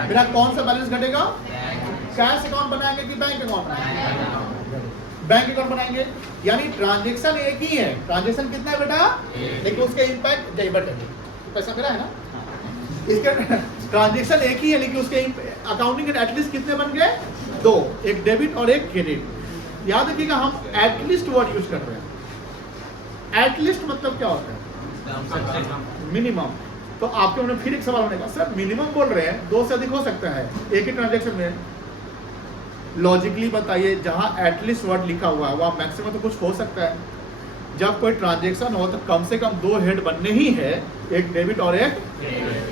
मेरा कौन सा बैलेंस घटेगा? कैश अकाउंट बनाएंगे कि बैंक अकाउंट बनाएंगे? बैंक अकाउंट बनाएंगे। यानी ट्रांजैक्शन एक ही है, ट्रांजैक्शन कितना है बेटा? लेकिन उसके इम्पैक्ट डेबिट है, पैसा मेरा है ना, इसके ट्रांजैक्शन एक ही है लेकिन उसके अकाउंटिंग एटलीस्ट कितने बन गए? 2, एक डेबिट और एक क्रेडिट। याद रखिएगा हम एटलीस्ट वर्ड यूज कर रहे हैं। एटलीस्ट मतलब क्या होता है? मिनिमम। तो आपके मन में फिर एक सवाल होने का, सर मिनिमम बोल रहे हैं, 2 से अधिक हो सकता है एक ही ट्रांजैक्शन में। लॉजिकली बताइए, जहां एटलीस्ट वर्ड लिखा हुआ है वहां मैक्सिमम तो कुछ हो सकता है। जब कोई ट्रांजैक्शन हो तो कम से कम 2 हेड बनने ही है, एक डेबिट और एक,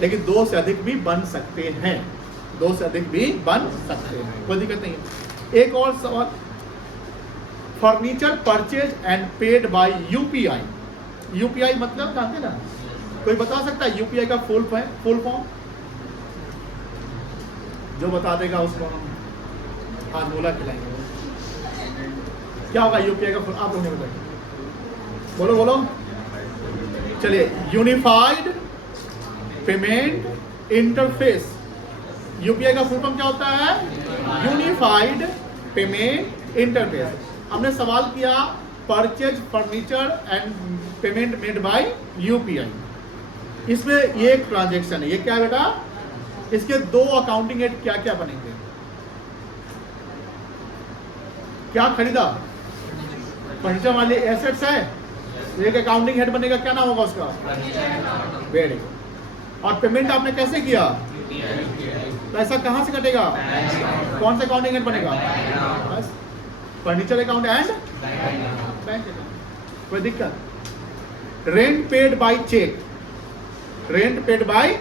लेकिन 2 से अधिक भी बन सकते हैं, 2 से अधिक भी बन सकते हैं, कोई दिक्कत नहीं है। एक और सवाल, furniture purchase and paid by UPI. UPI मतलब जानते ना? कोई बता सकता है यूपीआई का फुल फॉर्म? जो बता देगा उसको हम आज बोला खिलाएंगे। क्या होगा यूपीआई का आप लोगों ने बताइए, बोलो बोलो। चलिए, यूनिफाइड पेमेंट इंटरफेस। यूपीआई का फुल फॉर्म क्या होता है? Unified payment interface. हमने सवाल किया purchase furniture and payment made by UPI. इसमें ये एक ट्रांजेक्शन है, ये क्या है बेटा? इसके दो अकाउंटिंग हेड क्या क्या बनेंगे? क्या खरीदा? फर्नीचर वाले एसेट्स है, एक अकाउंटिंग हेड बनेगा, क्या नाम होगा उसका? Very good. और पेमेंट आपने कैसे किया? पैसा कहां से कटेगा? कौन सा अकाउंटिंग हेड बनेगा? बस furniture account and bank account. कोई दिक्कत? Rent paid by cheque, rent paid by,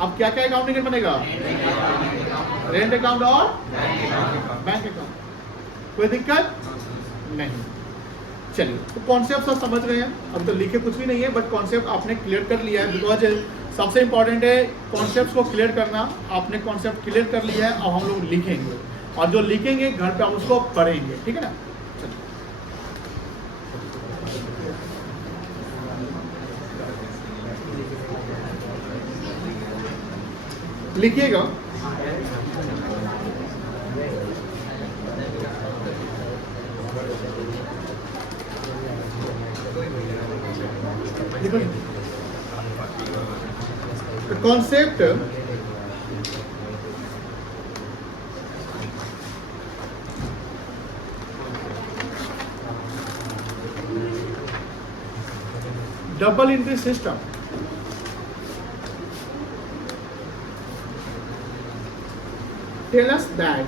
अब क्या क्या अकाउंटिंग हेड बनेगा? रेंट अकाउंट और बैंक अकाउंट। कोई दिक्कत नहीं। चलिए, तो कॉन्सेप्ट सब समझ रहे हैं, अब तो लिखे कुछ भी नहीं है, बट कॉन्सेप्ट आपने क्लियर कर लिया है। बिकॉज सबसे इंपॉर्टेंट है कॉन्सेप्ट को क्लियर करना। आपने कॉन्सेप्ट क्लियर कर लिया है, अब हम लोग लिखेंगे, और जो लिखेंगे घर पे हम उसको पढ़ेंगे, ठीक है ना? चलिए, लिखिएगा। The concept double entry system tell us that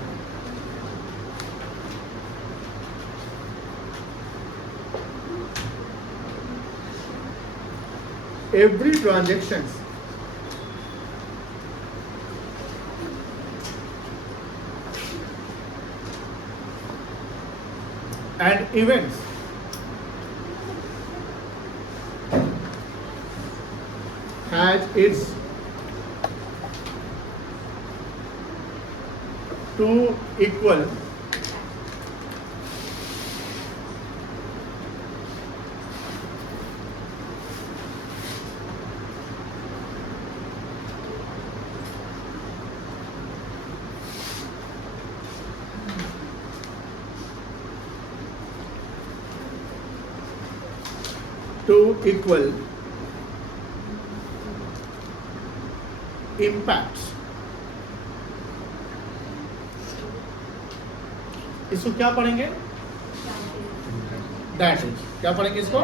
every transactions and events has its two equal impacts। इसको क्या पढ़ेंगे? दैट इज, क्या पढ़ेंगे इसको?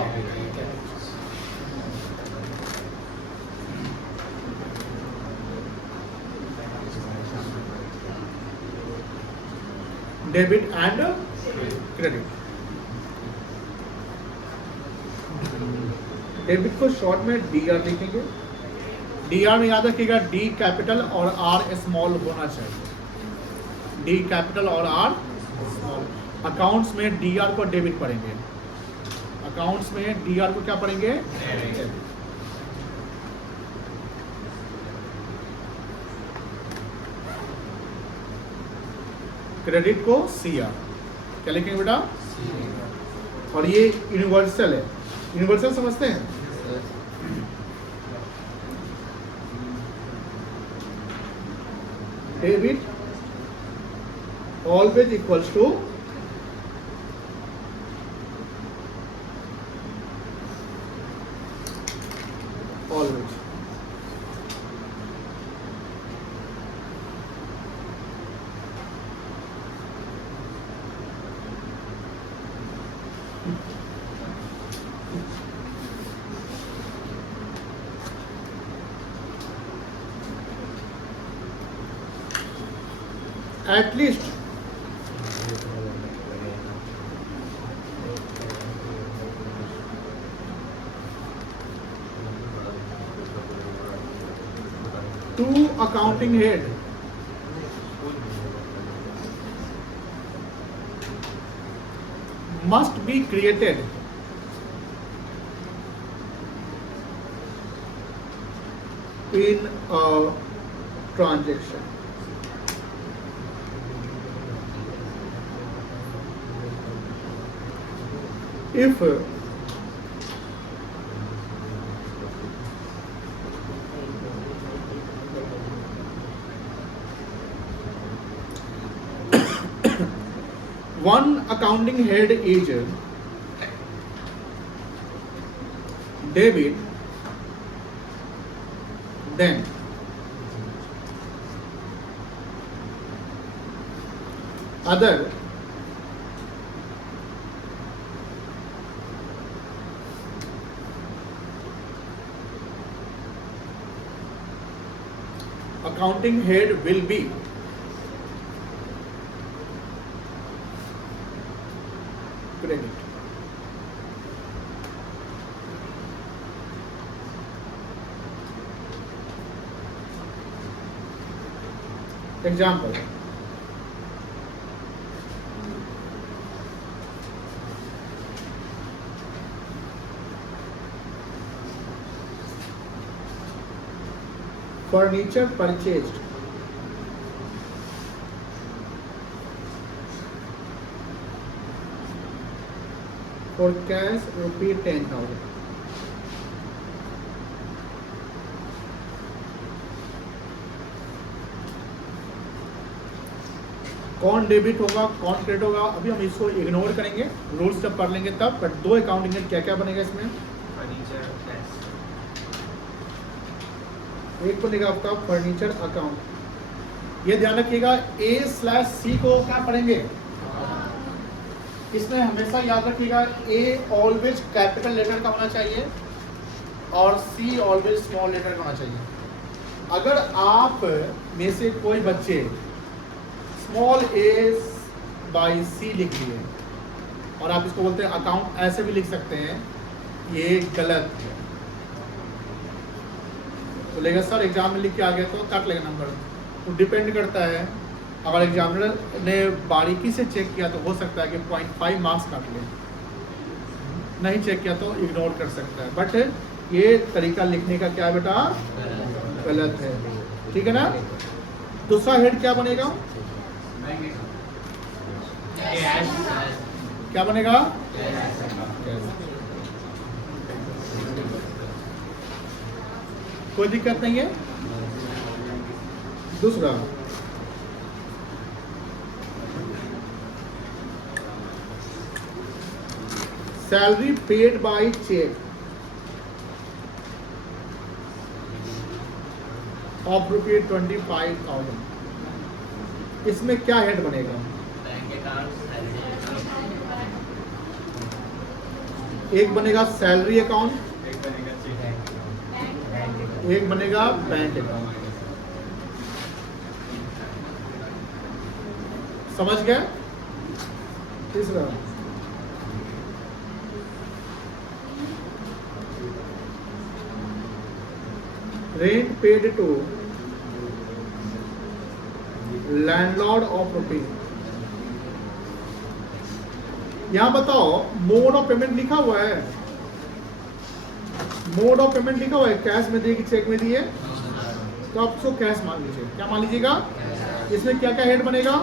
Debit and credit. डेबिट को शॉर्ट में डीआर लिखेंगे। डीआर में याद रखिएगा डी कैपिटल और आर स्मॉल होना चाहिए। डी कैपिटल और आर स्मॉल। अकाउंट्स में डीआर को डेबिट पढ़ेंगे, अकाउंट्स में डीआर को क्या पढ़ेंगे? क्रेडिट को सीआर। क्या लिखेंगे बेटा? और ये यूनिवर्सल है, यूनिवर्सल समझते हैं? Debit always equals to always। At least two accounting head must be created in a transaction। if one accounting head is debit, then other accounting head will be credit. Example. Furniture purchased for cash rupee 10,000. कौन debit होगा कौन credit होगा अभी हम इसको ignore करेंगे, rules जब पढ़ लेंगे तब। बट दो अकाउंटिंग में क्या क्या बनेगा इसमें? Furniture cash. एक बनेगा आपका फर्नीचर अकाउंट। ये ध्यान रखिएगा A/C को क्या पढ़ेंगे? इसमें हमेशा याद रखिएगा A ऑलवेज कैपिटल लेटर का होना चाहिए और C ऑलवेज स्मॉल लेटर का होना चाहिए। अगर आप में से कोई बच्चे स्मॉल A/C लिख दिए और आप इसको बोलते हैं अकाउंट, ऐसे भी लिख सकते हैं, ये गलत है। तो लेगा सर एग्जाम में लिख के आ गया तो काट लेगा नंबर। तो डिपेंड करता है, अगर एग्जामिनर ने बारीकी से चेक किया तो हो सकता है कि 0.5 मार्क्स काट ले, नहीं चेक किया तो इग्नोर कर सकता है। बट ये तरीका लिखने का क्या है बेटा? गलत है, ठीक है ना। दूसरा हेड क्या बनेगा? क्या बनेगा? कोई दिक्कत नहीं है। दूसरा salary paid by cheque of ₹25,000। इसमें क्या हेड बनेगा? एक बनेगा सैलरी अकाउंट, एक बनेगा बैंक अकाउंट। समझ गए? तीसरा rent paid to landlord of rupees. यहां बताओ मोड ऑफ पेमेंट लिखा हुआ है, मोड ऑफ पेमेंट लिखा हुआ है, कैश में दिए कि चेक में दिए, तो आप उसको कैश मान लीजिए। क्या मान लीजिएगा? इसमें क्या क्या हेड बनेगा?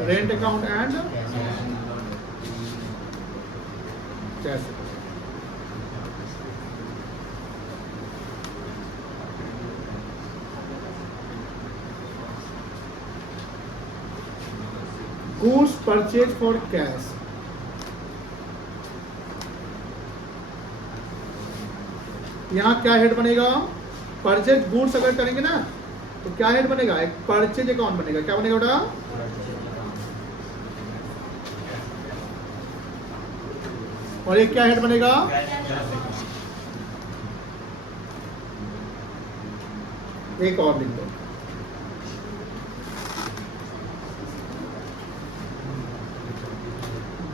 Rent account and cash. Goods purchase for cash, यहाँ क्या हेड बनेगा? परचेज गुड्स अगर करेंगे ना तो क्या हेड बनेगा? एक परचेज अकाउंट बनेगा। क्या बनेगा बेटा? और एक क्या हेड बनेगा? एक और लिख दो,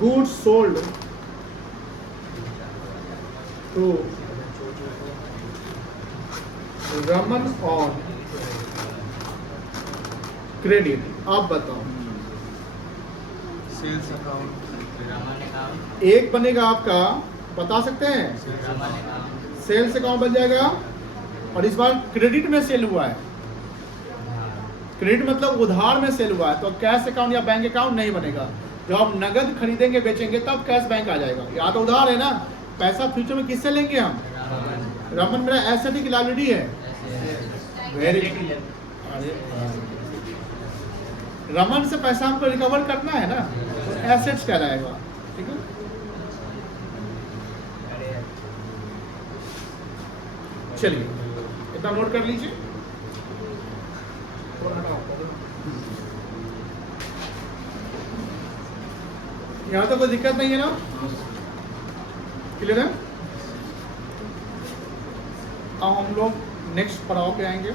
goods sold to Raman on credit. आप बताओ सेल्स अकाउंट, एक बनेगा आपका, बता सकते हैं? सेल्स अकाउंट बन जाएगा। और इस बार क्रेडिट में सेल हुआ है, क्रेडिट मतलब उधार में सेल हुआ है, तो कैश अकाउंट या बैंक अकाउंट नहीं बनेगा। जब आप नगद खरीदेंगे बेचेंगे तब कैश बैंक आ जाएगा। या तो उधार है ना, पैसा फ्यूचर में किससे लेंगे हम? रमन मेरा एसेट की लाइबिलिटी है। वेरी रमन से पैसा हमको रिकवर करना है ना, तो एसेट्स कहलाएगा। ठीक है, चलिए इतना नोट कर लीजिए। यहाँ तो कोई दिक्कत नहीं है ना? क्लियर है? अब हम लोग नेक्स्ट पड़ाव पे आएंगे।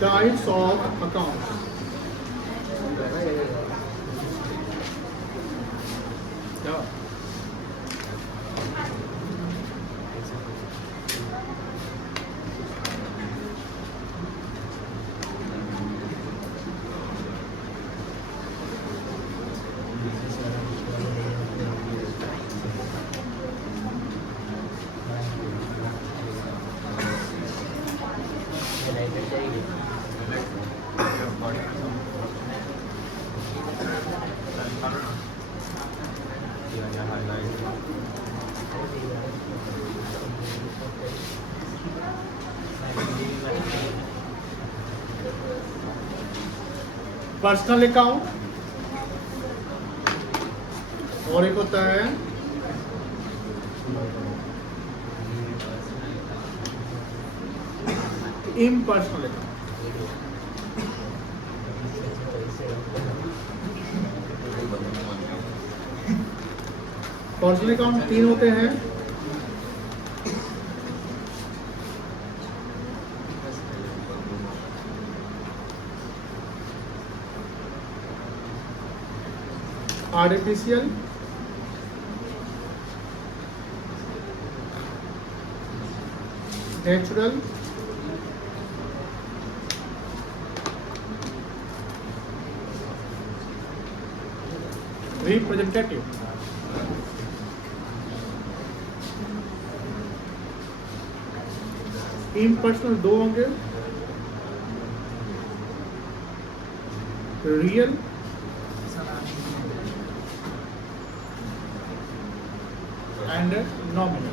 Types of accounts. Yeah. Personal account और एक होता है इम्पर्सनल अकाउंट। पर्सनल अकाउंट 3 होते हैं। Artificial, natural, representative. इम्पर्सनल 2 होंगे, रियल एंड नॉमिनल।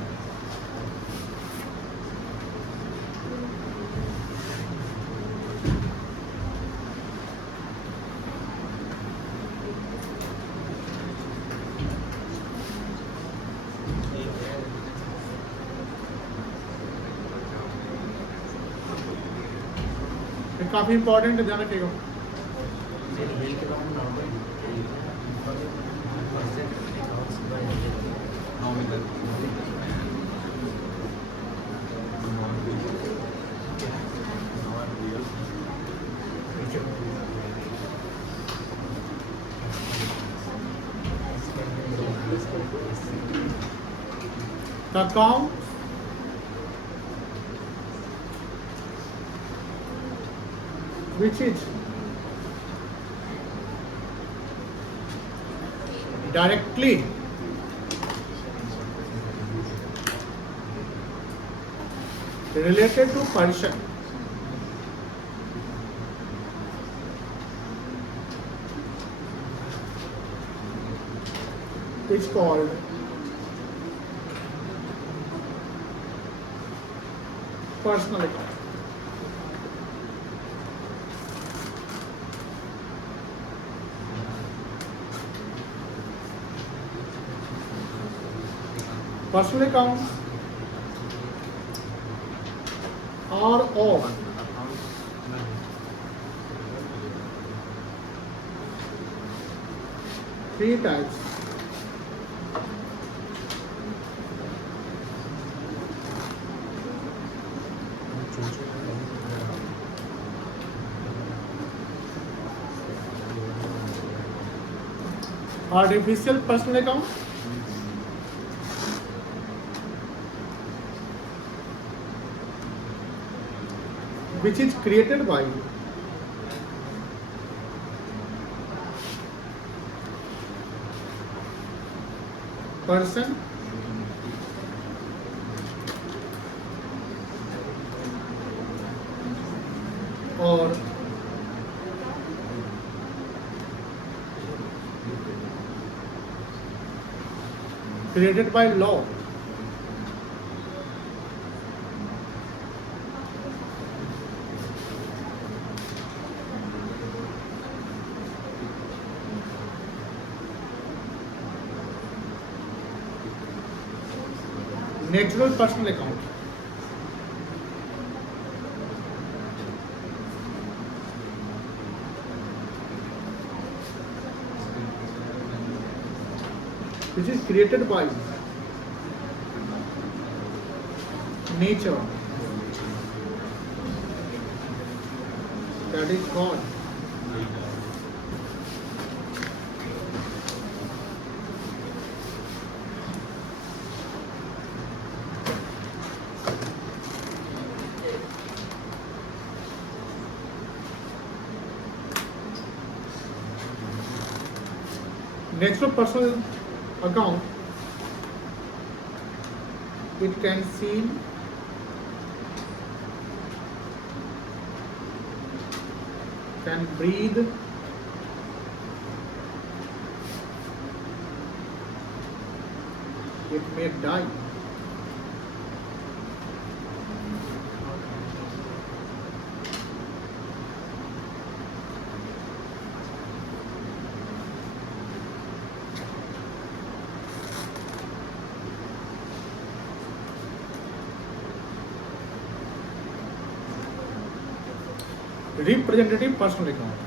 काफी इंपॉर्टेंट है, ध्यान रखिएगा। The account which is directly related to person is called personal account. Personal accounts are of three types. Artificial personal account, which is created by person और created by law. Natural personal account. Which is created by nature. That is God. Natural personal account, it can see can breathe, it may die. Representative personal account.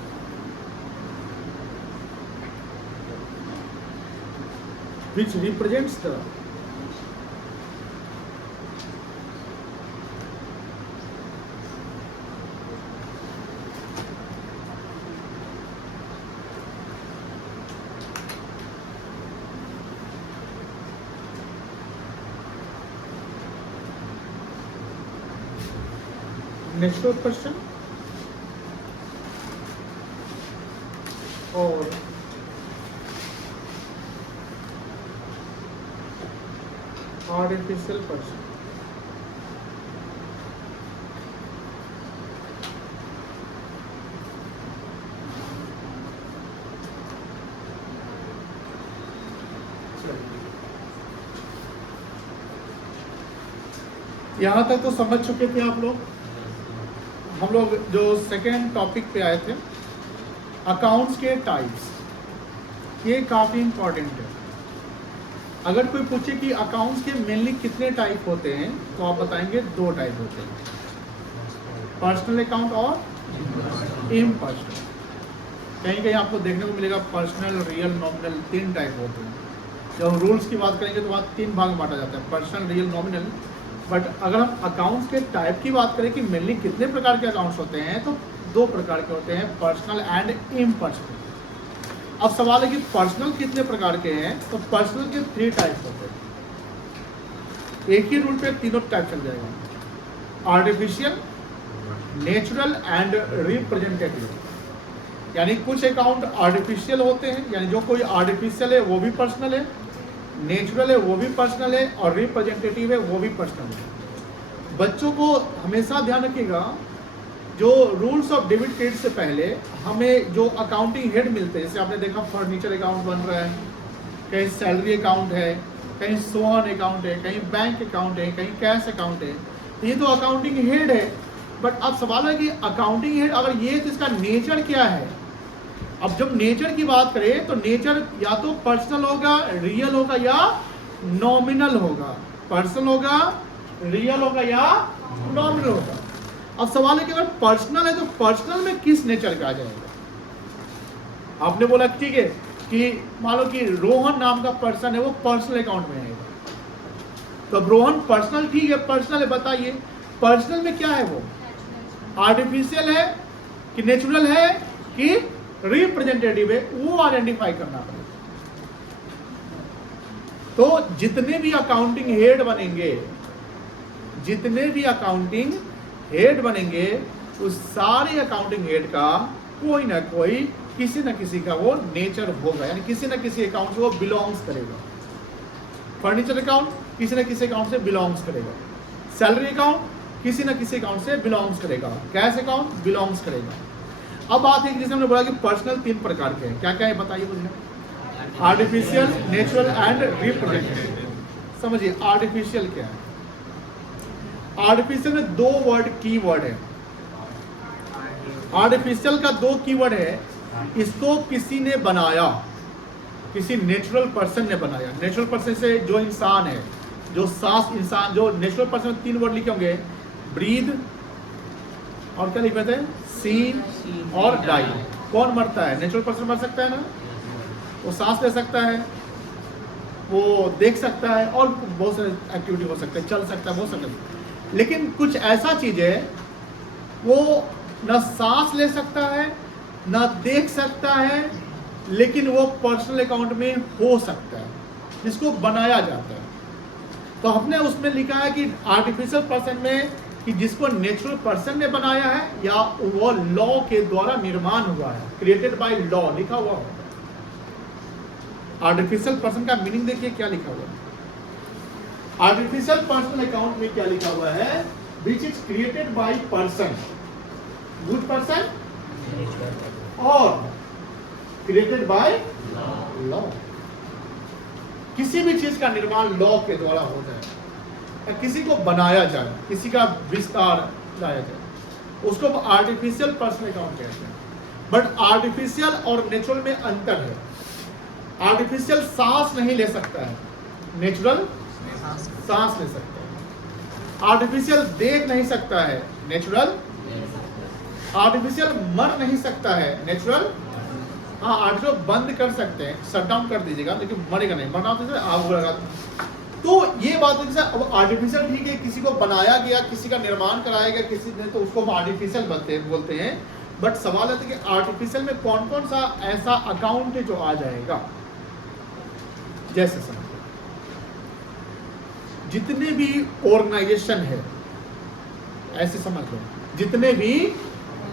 Which represents the natural person or artificial person. यहाँ तक तो समझ चुके थे आप लोग। हम लोग जो सेकेंड टॉपिक पे आए थे, अकाउंट्स के टाइप्स, ये काफ़ी इंपॉर्टेंट है। अगर कोई पूछे कि अकाउंट्स के मेनली कितने टाइप होते हैं, तो आप बताएंगे 2 टाइप होते हैं, पर्सनल अकाउंट और इम्पर्सनल। कहीं कहीं आपको देखने को मिलेगा पर्सनल, रियल, नॉमिनल, 3 टाइप होते हैं। जब हम रूल्स की बात करेंगे तो वहाँ 3 भाग में बांटा जाता है, पर्सनल, रियल, नॉमिनल। बट अगर हम अकाउंट्स के टाइप की बात करें कि मेनली कितने प्रकार के अकाउंट्स होते हैं, तो 2 प्रकार के होते हैं, पर्सनल एंड इम्पर्सनल। अब सवाल है कि पर्सनल कितने प्रकार के हैं, तो पर्सनल के 3 टाइप्स होते हैं। एक ही रूल पे तीनों टाइप चल जाएगा, आर्टिफिशियल, नेचुरल एंड रिप्रेजेंटेटिव। यानी कुछ अकाउंट आर्टिफिशियल होते हैं, यानी जो कोई आर्टिफिशियल है वो भी पर्सनल है, नेचुरल है वो भी पर्सनल है, और रिप्रेजेंटेटिव है वो भी पर्सनल है। बच्चों को हमेशा ध्यान रखिएगा, जो रूल्स ऑफ डेबिट क्रेडिट से पहले हमें जो अकाउंटिंग हेड मिलते हैं, जैसे आपने देखा फर्नीचर अकाउंट बन रहा है, कहीं सैलरी अकाउंट है, कहीं सोहन अकाउंट है, कहीं बैंक अकाउंट है, कहीं कैश अकाउंट है, ये तो अकाउंटिंग हेड है। बट अब सवाल है कि अकाउंटिंग हेड अगर ये तो इसका नेचर क्या है। अब जब नेचर की बात करें तो नेचर या तो पर्सनल होगा, रियल होगा, या नॉमिनल होगा। पर्सनल होगा, रियल होगा, या नॉमिनल होगा। अब सवाल है कि अगर पर्सनल है तो पर्सनल में किस नेचर का आ जाएगा। आपने बोला ठीक है कि मान लो कि रोहन नाम का पर्सन है, वो पर्सनल अकाउंट में है, तो अब रोहन पर्सनल, ठीक है पर्सनल है, बताइए पर्सनल में क्या है, वो आर्टिफिशियल है कि नेचुरल है कि रिप्रेजेंटेटिव है, वो आइडेंटिफाई करना पड़ेगा। तो जितने भी अकाउंटिंग हेड बनेंगे, जितने भी अकाउंटिंग हेड बनेंगे, उस सारे अकाउंटिंग हेड का कोई ना कोई, किसी ना किसी का वो नेचर होगा, यानी किसी ना किसी अकाउंट से वो बिलोंग्स करेगा। फर्नीचर अकाउंट किसी न किसी अकाउंट से बिलोंग्स करेगा, सैलरी अकाउंट किसी न किसी अकाउंट से बिलोंग्स करेगा, कैश अकाउंट बिलोंग्स करेगा। अब बात है कि जैसे हमने बोला कि पर्सनल 3 प्रकार के हैं, क्या क्या है बताइए मुझे। Artificial, natural and representative. समझिए आर्टिफिशियल क्या है। आर्टिफिशियल में 2 वर्ड की वर्ड है। आर्टिफिशियल का 2 कीवर्ड है। इसको किसी ने बनाया, किसी नेचुरल पर्सन ने बनाया। नेचुरल पर्सन से जो इंसान है, जो सांस इंसान, जो नेचुरल पर्सन में 3 वर्ड लिखे होंगे, ब्रीद और क्या लिखे थे, सीन और डाई। कौन मरता है? नेचुरल पर्सन मर सकता है ना, वो सांस ले सकता है, वो देख सकता है और बहुत सारे एक्टिविटी हो सकते हैं, चल सकता है, बहुत सकता। लेकिन कुछ ऐसा चीज है वो ना सांस ले सकता है ना देख सकता है, लेकिन वो पर्सनल अकाउंट में हो सकता है, जिसको बनाया जाता है। तो हमने उसमें लिखा है कि आर्टिफिशियल पर्सन में कि जिसको नेचुरल पर्सन ने बनाया है या वो लॉ के द्वारा निर्माण हुआ है, क्रिएटेड बाय लॉ लिखा हुआ है। आर्टिफिशियल पर्सन का मीनिंग देखिए क्या लिखा हुआ है। आर्टिफिशियल पर्सनल अकाउंट में क्या लिखा हुआ है, which is created by person, good person और क्रिएटेड बाय लॉ। किसी भी चीज का निर्माण लॉ के द्वारा हो जाए, किसी को बनाया जाए, किसी का विस्तार लाया जाए, उसको आर्टिफिशियल पर्सनल अकाउंट कहते हैं। बट आर्टिफिशियल और नेचुरल में अंतर है। आर्टिफिशियल सांस नहीं ले सकता है, नेचुरल सांस ले सकता है। आर्टिफिशियल देख नहीं सकता है, नेचुरल। आर्टिफिशियल मर नहीं सकता है, नेचुरल। हाँ, आर्टिफिशियल बंद कर सकते हैं, शट डाउन कर दीजिएगा, लेकिन मरेगा नहीं। मरना तो आग लगा। तो ये बात है, अब आर्टिफिशियल ठीक है, किसी को बनाया गया, किसी का निर्माण कराया गया किसी ने, तो उसको आर्टिफिशियल बोलते हैं। बट सवाल है कि आर्टिफिशियल में कौन कौन सा ऐसा अकाउंट है जो आ जाएगा। जैसे समझो, जितने भी ऑर्गेनाइजेशन है, ऐसे समझ लो, जितने भी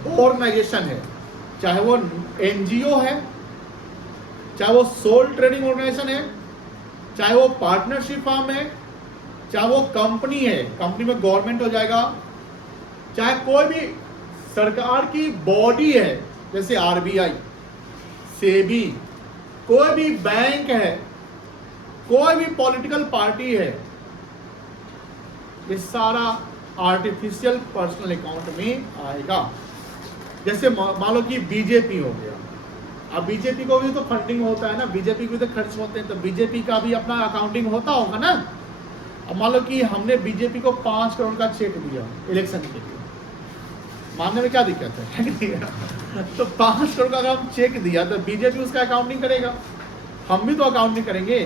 ऑर्गेनाइजेशन है, चाहे वो एनजीओ है, चाहे वो सोल ट्रेडिंग ऑर्गेनाइजेशन है, चाहे वो पार्टनरशिप फर्म है, चाहे वो कंपनी है, कंपनी में गवर्नमेंट हो जाएगा, चाहे कोई भी सरकार की बॉडी है जैसे आरबीआई, सेबी, कोई भी बैंक है, कोई भी पॉलिटिकल पार्टी है, ये सारा आर्टिफिशियल पर्सनल अकाउंट में आएगा। जैसे मान लो कि बीजेपी हो गया, अब बीजेपी को भी तो फंडिंग होता है ना, बीजेपी को भी तो खर्च होते हैं, तो बीजेपी का भी अपना अकाउंटिंग होता होगा ना। अब मान लो कि हमने बीजेपी को 5 करोड़ का चेक दिया इलेक्शन के लिए, मानने में क्या दिक्कत है? तो 5 करोड़ का अगर हम चेक दिया तो बीजेपी उसका अकाउंटिंग करेगा, हम भी तो अकाउंटिंग करेंगे।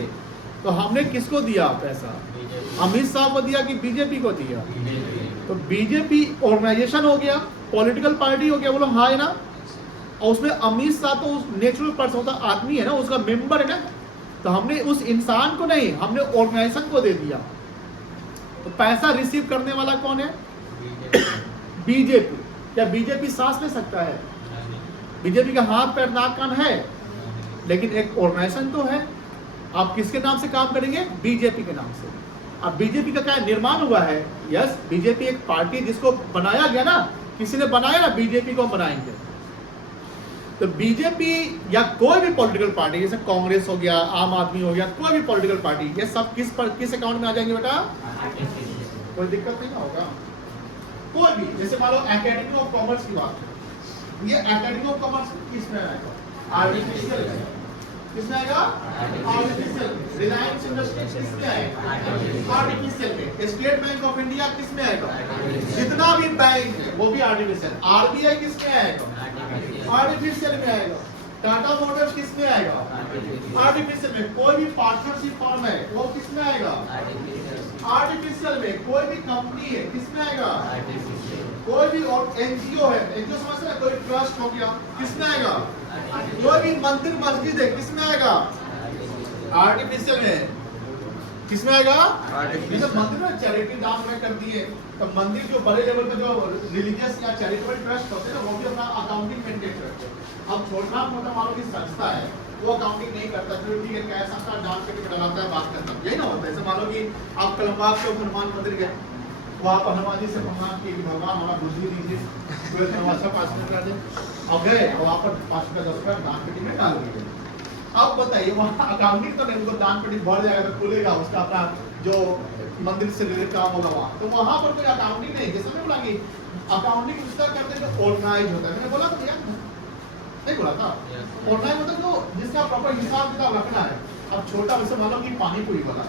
तो हमने किसको दिया पैसा? अमित शाह को दिया कि बीजेपी को दिया? तो बीजेपी ऑर्गेनाइजेशन हो गया, पॉलिटिकल पार्टी हो गया, बोलो हाँ है ना। और उसमें अमित शाह तो उस नेचुरल पर्सन होता, आदमी है ना, उसका मेंबर है ना। तो हमने उस इंसान को नहीं, हमने ऑर्गेनाइजेशन को दे दिया। तो पैसा रिसीव करने वाला कौन है? बीजेपी। क्या बीजेपी सांस ले सकता है? बीजेपी का हाथ पैर नाक कान है, लेकिन एक ऑर्गेनाइजेशन तो है। आप किसके नाम से काम करेंगे? बीजेपी के नाम से। अब बीजेपी का क्या निर्माण हुआ है? यस, बीजेपी एक पार्टी जिसको बनाया गया ना, किसी ने बनाया ना, बीजेपी को बनाएंगे। तो बीजेपी या कोई भी पॉलिटिकल पार्टी, जैसे कांग्रेस हो गया, आम आदमी हो गया, कोई भी पॉलिटिकल पार्टी, ये सब किस अकाउंट में आ जाएंगे बेटा? कोई दिक्कत नहीं होगा। कोई भी, जैसे मान लो एकेडमी ऑफ कॉमर्स की बात है, ये एकेडमी ऑफ कॉमर्स किसमें आएगा? आर्टिफिशियल है। किसमें आएगा? आर्टिफिशियल। रिलायंस इंडस्ट्रीज किसमें आएगा? आर्टिफिशियल में। स्टेट बैंक ऑफ इंडिया किसमें आएगा? जितना भी बैंक है वो भी आर्टिफिशियल। आरबीआई किसमें आएगा? आर्टिफिशियल में आएगा। टाटा मोटर्स किसमें आएगा? आर्टिफिशियल में। कोई भी पार्टनरशिप फर्म है वो किसमें आएगा? आर्टिफिशियल में। कोई भी कंपनी है किसमें आएगा? कोई भी और एनजीओ है, एनजीओ समझ रहे हैं, कोई ट्रस्ट हो गया, किसमें आएगा? कोई भी मंदिर मस्जिद है, किसमें आएगा? आर्टिफिशियल में। किसमें आएगा? जैसे मंदिर में चैरिटी दान में कर दिए, तो मंदिर जो बड़े लेवल पे जो रिलीजियस या चैरिटेबल ट्रस्ट होते हैं ना, वो भी अपना अकाउंटिंग मेंटेन करते हैं। अब छोटा मोटा मान लो कि संस्था है, वो अकाउंटिंग नहीं करता, चलो ठीक है कैश आपका डाल के डलाता है, बात करता है, यही ना होता है। जैसे मान लो कि आप कलमबाग से हनुमान मंदिर गए, वो आप हनुमान जी से भगवान की भगवान हमारा बुद्धि दीजिए, तो अच्छा 5 मिनट कर दे, अब गए और वहाँ पर 5 रुपया 10 रुपया दान पेटी में डाल दिए। अब बताइए वहाँ अकाउंटिंग तो नहीं, उनको दान पेटी भर जाएगा तो खुलेगा उसका अपना जो मंदिर से रिलेटेड काम होगा वहाँ, तो वहाँ पर कोई अकाउंटिंग नहीं। जैसे मैं बोला कि अकाउंटिंग उसका करते हैं जो ऑर्गेनाइज होता है, मैंने बोला तो भैया नहीं बोला था, ऑर्गेनाइज मतलब जो जिसका प्रॉपर हिसाब किताब रखना है। अब छोटा वैसे मान लो कि पानी पूरी वाला,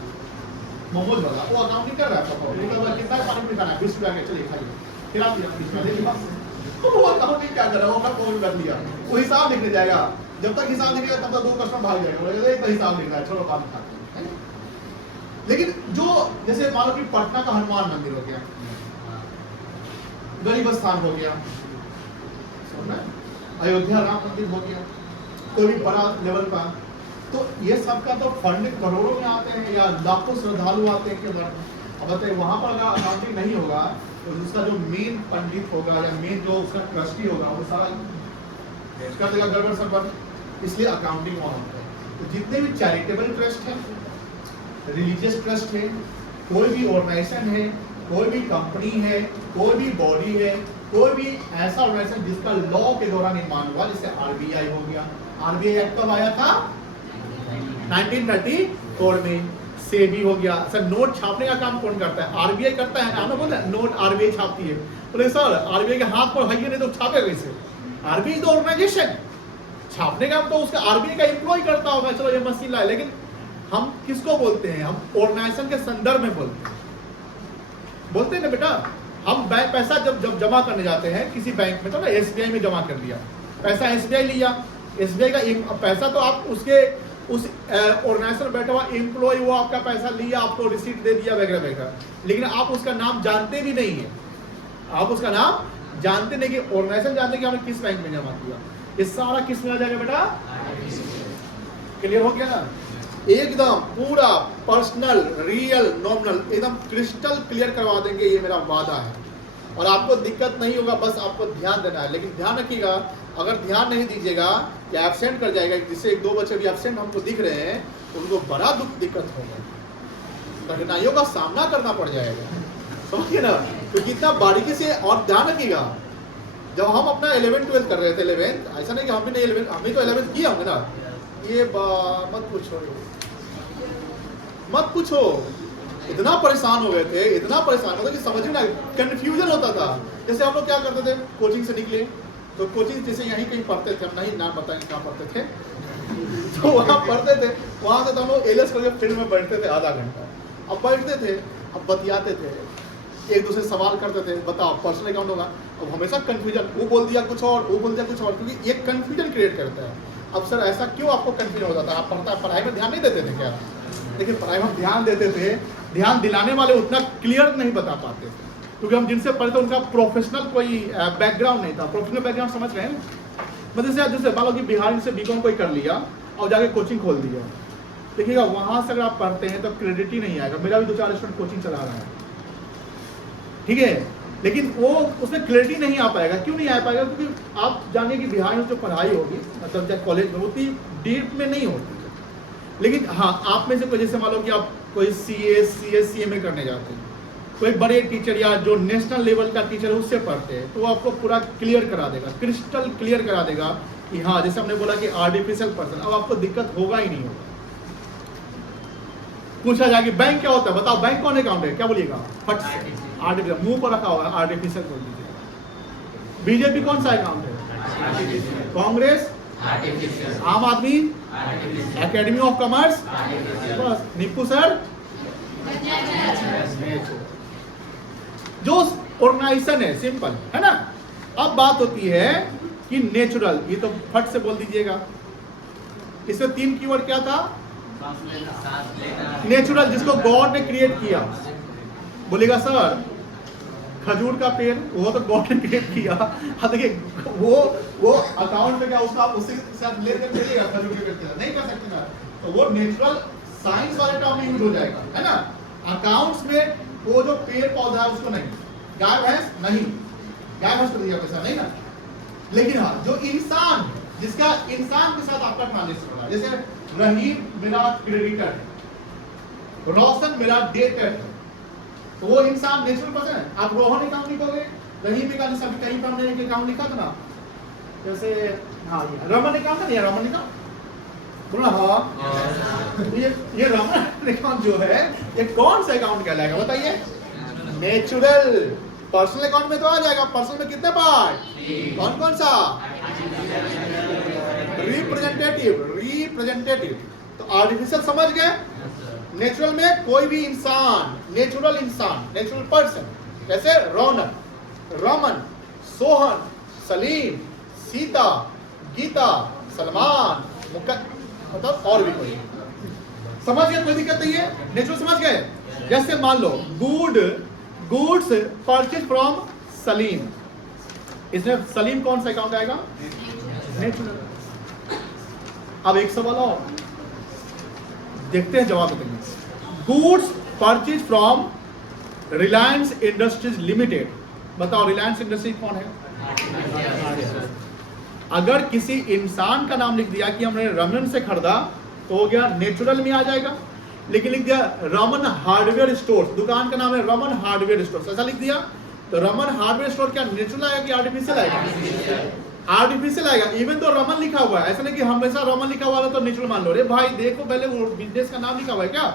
मोमोज वाला, वो अकाउंटिंग कर रहा है प्रॉपर, कितना पानी पूरी खाना है 20 रुपया के, चलिए खाइए, खिला दिया 20 रुपया देखिए, तो वो अकाउंटिंग क्या कर रहा है, वो अपना फोन कर लिया, वो हिसाब लिखने जाएगा, जब तक हिसाब लिखेगा तब तक 2 कस्टमर भाग जाएगा, बोलेगा एक तो हिसाब लिख रहा है, चलो बाद में खाते हैं। लेकिन जो जैसे मान लो कि पटना का हनुमान मंदिर हो गया, गरीब स्थान हो गया, अयोध्या राम मंदिर हो गया, कोई भी बड़ा लेवल का, तो ये सबका तो फंड करोड़ों में आते हैं या लाखों श्रद्धालु आते हैं केवल। अब बताइए वहां पर अगर अकाउंटिंग नहीं होगा तो उसका जो मेन पंडित होगा या मेन जो उसका ट्रस्टी होगा वो सारा कर देगा गड़बड़ सड़बड़, इसलिए अकाउंटिंग वहां होता है। तो जितने भी चैरिटेबल ट्रस्ट है, रिलीजियस ट्रस्ट है, कोई भी ऑर्गेनाइजेशन है, कोई भी कंपनी है, कोई भी बॉडी है, कोई भी ऐसा ऑर्गेनाइजेशन जिसका लॉ के दौरान निर्माण हुआ, जैसे आरबीआई हो गया, आरबीआई एक्ट कब आया था 1934 में, सेबी हो गया। सर नोट छापने का काम कौन करता है, आरबीआई करता है, हम बोलते हैं नोट आरबीआई छापती है, बोले सर आरबीआई के हाथ पर है नहीं तो छापे कैसे, आरबीआई तो ऑर्गेनाइजेशन, छापने का तो उसका आरबीआई का एम्प्लॉय करता होगा, चलो ये मशीन लाए, लेकिन हम किसको बोलते हैं, हम ऑर्गेनाइजेशन के संदर्भ में बोलते हैं ना बेटा। हम बैंक पैसा जब जमा करने जाते हैं किसी बैंक में, तो ना एसबीआई में जमा कर दिया पैसा, एसबीआई लिया, एसबीआई का पैसा तो आप उसके उस ऑर्गेनाइजेशन बैठा हुआ एम्प्लॉय वो आपका पैसा लिया, आपको रिसीट दे दिया वगैरह वगैरह, लेकिन आप उसका नाम जानते भी नहीं है, आप उसका नाम जानते नहीं कि ऑर्गेनाइजेशन जानते कि हमने किस बैंक में जमा किया। ये सारा किस में आ जाएगा बेटा, क्लियर हो गया ना, एकदम पूरा पर्सनल रियल नॉमिनल एकदम क्रिस्टल क्लियर करवा देंगे, ये मेरा वादा है। और आपको दिक्कत नहीं होगा, बस आपको ध्यान देना है, लेकिन ध्यान रखिएगा अगर ध्यान नहीं दीजिएगा या एब्सेंट कर जाएगा, जिससे 1-2 बच्चे भी एब्सेंट हमको दिख रहे हैं, उनको बड़ा दिक्कत होगा, कठिनाइयों का सामना करना पड़ जाएगा, समझिए ना। तो कितना बारीकी से, और ध्यान रखिएगा जब हम अपना 11th-12th कर रहे थे, 11th ऐसा नहीं कि हम भी नहीं 11th, हम भी तो 11th किया होंगे ना, ये मत पूछो, इतना परेशान हो गए थे, इतना परेशान होता कि समझ में ना, कंफ्यूजन होता था। जैसे हम लोग क्या करते थे, कोचिंग से निकले तो कोचिंग जैसे यहीं कहीं पढ़ते थे, हम नहीं नाम बताएंगे कहाँ पढ़ते थे तो वहाँ पढ़ते थे, वहाँ से तो हम लोग एलएस करके फील्ड में बैठते थे आधा घंटा, अब बैठते थे, अब बतियाते थे, एक दूसरे सवाल करते थे, बताओ पर्सनल अकाउंट होगा, अब हमेशा कंफ्यूजन, वो बोल दिया कुछ और, वो बोल दिया कुछ और, क्योंकि ये कंफ्यूजन क्रिएट करता है। अब सर ऐसा क्यों आपको कंफ्यूजन हो जाता है, आप पढ़ाई में ध्यान नहीं देते थे क्या? देखिए पढ़ाई में ध्यान देते थे, ध्यान दिलाने वाले उतना क्लियर नहीं बता पाते थे, क्योंकि हम जिनसे पढ़ते उनका प्रोफेशनल कोई बैकग्राउंड नहीं था। प्रोफेशनल बैकग्राउंड समझ रहे हैं, मतलब जैसे मान लो कि बिहार से बीकॉम कोई कर लिया और जाके कोचिंग खोल दिया, देखिएगा वहाँ से अगर आप पढ़ते हैं तो क्रेडिट ही नहीं आएगा। मेरा भी 2-4 स्टूडेंट कोचिंग चला रहा है, ठीक है, लेकिन वो उसमें क्लैरिटी नहीं आ पाएगा। क्यों नहीं आ पाएगा? क्योंकि आप जानिए कि बिहार में जो पढ़ाई होगी, मतलब चाहे कॉलेज में, उतनी डीप में नहीं होती। लेकिन हाँ, आप में से कोई जैसे मान लो कि आप कोई CA करने जाते हैं, कोई बड़े टीचर या जो नेशनल लेवल का टीचर है उससे पढ़ते हैं, तो वो आपको पूरा क्लियर करा देगा, क्रिस्टल क्लियर करा देगा कि हाँ, जैसे हमने बोला कि आर्टिफिशियल पर्सन, अब आपको दिक्कत होगा ही नहीं होगा। पूछा जाए कि बैंक क्या होता है, बताओ बैंक कौन अकाउंट है, क्या बोलिएगा? फट से आर्टिफिशियल, मुंह पर रखा हुआ है आर्टिफिशियल बोल दीजिए। बीजेपी कौन सा अकाउंट है? कांग्रेस, आम आदमी, एकेडमी ऑफ कॉमर्स, बस निप्पू सर, जो ऑर्गेनाइजेशन है, सिंपल है ना। अब बात होती है कि नेचुरल, ये तो फट से बोल दीजिएगा। इसमें 3 कीवर्ड क्या था? नेचुरल, जिसको गॉड ने क्रिएट किया। बोलेगा सर खजूर का पेड़, वो तो गॉड ने क्रिएट किया। हाँ देखिए, वो अकाउंट में क्या उसका उसके साथ लेकर चलेगा खजूर के पेड़ के साथ, नहीं कर सकते ना। तो वो नेचुरल साइंस वाले टर्म में यूज हो जाएगा, है ना। अकाउंट्स में वो जो पेड़ पौधा है उसको नहीं, गाय भैंस नहीं, गाय भैंस को दिया पैसा नहीं ना। लेकिन हाँ, जो इंसान जिसका इंसान के साथ आपका ट्रांजेक्शन हो रहा है। जैसे रहीम मेरा क्रेडिटर है, रोशन मेरा डेटर है, तो वो इंसान नेचुरल पर्सन है। आप रोहन अकाउंट लिखोगे, रहीम अकाउंट, सभी कहीं पर हमने एक अकाउंट लिखा था ना, जैसे हाँ ये रमन अकाउंट है, रमन अकाउंट बोला हाँ। ये रमन अकाउंट जो है ये कौन सा अकाउंट कहलाएगा बताइए? नेचुरल। पर्सनल अकाउंट में तो आ जाएगा। पर्सनल में कितने पार्ट, कौन कौन सा? रिप्रेजेंटेटिव। तो आर्टिफिशियल समझ गए। नेचुरल में कोई भी इंसान, नेचुरल पर्सन, जैसे रौनक, रमन, सोहन, सलीम, सीता, गीता, सलमान, मतलब और भी कोई। समझ गए? कोई दिक्कत नहीं है, नेचुरल समझ गए। जैसे मान लो गुड्स परचेज फ्रॉम सलीम, इसमें सलीम कौन सा अकाउंट आएगा? नेचुरल। अब एक सवाल और देखते हैं, जवाब देंगे। Goods purchase from Reliance Industries limited, बताओ रिलायंस इंडस्ट्रीज कौन है? अगर किसी इंसान का नाम लिख दिया कि हमने रमन से खरीदा तो हो गया, नेचुरल में आ जाएगा। लेकिन लिख दिया रमन हार्डवेयर स्टोर, दुकान का नाम है रमन हार्डवेयर स्टोर, ऐसा लिख दिया तो रमन हार्डवेयर स्टोर क्या नेचुरल आएगा कि आर्टिफिशियल आएगा? आर्टिफिशियल आएगा। इवन तो रमन लिखा हुआ है, ऐसा नहीं कि हमेशा रमन लिखा हुआ है तो नेचुरल मान लो। अरे भाई देखो पहले वो बिजनेस का नाम लिखा हुआ है क्या?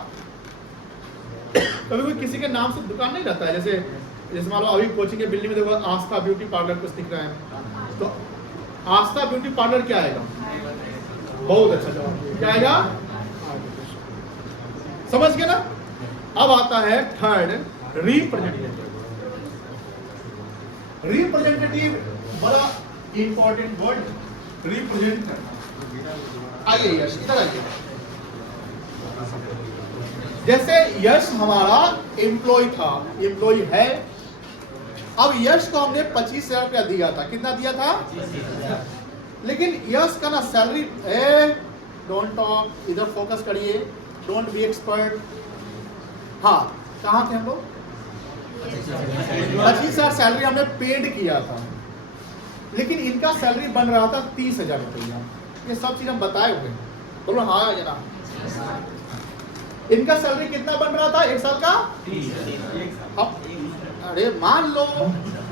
कभी कोई किसी के नाम से दुकान नहीं रहता है। जैसे मान लो अभी कोचिंग के बिल्डिंग में देखो आस्था ब्यूटी पार्लर कुछ दिख रहा है, तो आस्था ब्यूटी पार्लर क्या आएगा? बहुत अच्छा जवाब, क्या आएगा? समझ गए ना? अब आता है थर्ड, रिप्रेजेंटेटिव बड़ा इंपॉर्टेंट वर्ड, रिप्रेजेंट करना। आइए यश इधर आइए। जैसे यश हमारा एम्प्लॉय था, एम्प्लॉय है। अब यश को हमने 25,000 रुपया दिया था, कितना दिया था? लेकिन यश का ना सैलरी, डोंट टॉक, इधर फोकस करिए, डोंट बी एक्सपर्ट। हाँ कहाँ थे हम लोग? 25,000 सैलरी हमने पेड किया था, लेकिन इनका सैलरी बन रहा था 30,000 रुपया। ये सब चीज हम बताए हुए, बोलो हाँ या ना। इनका सैलरी कितना बन रहा था एक साल का? 30। अब अरे मान लो,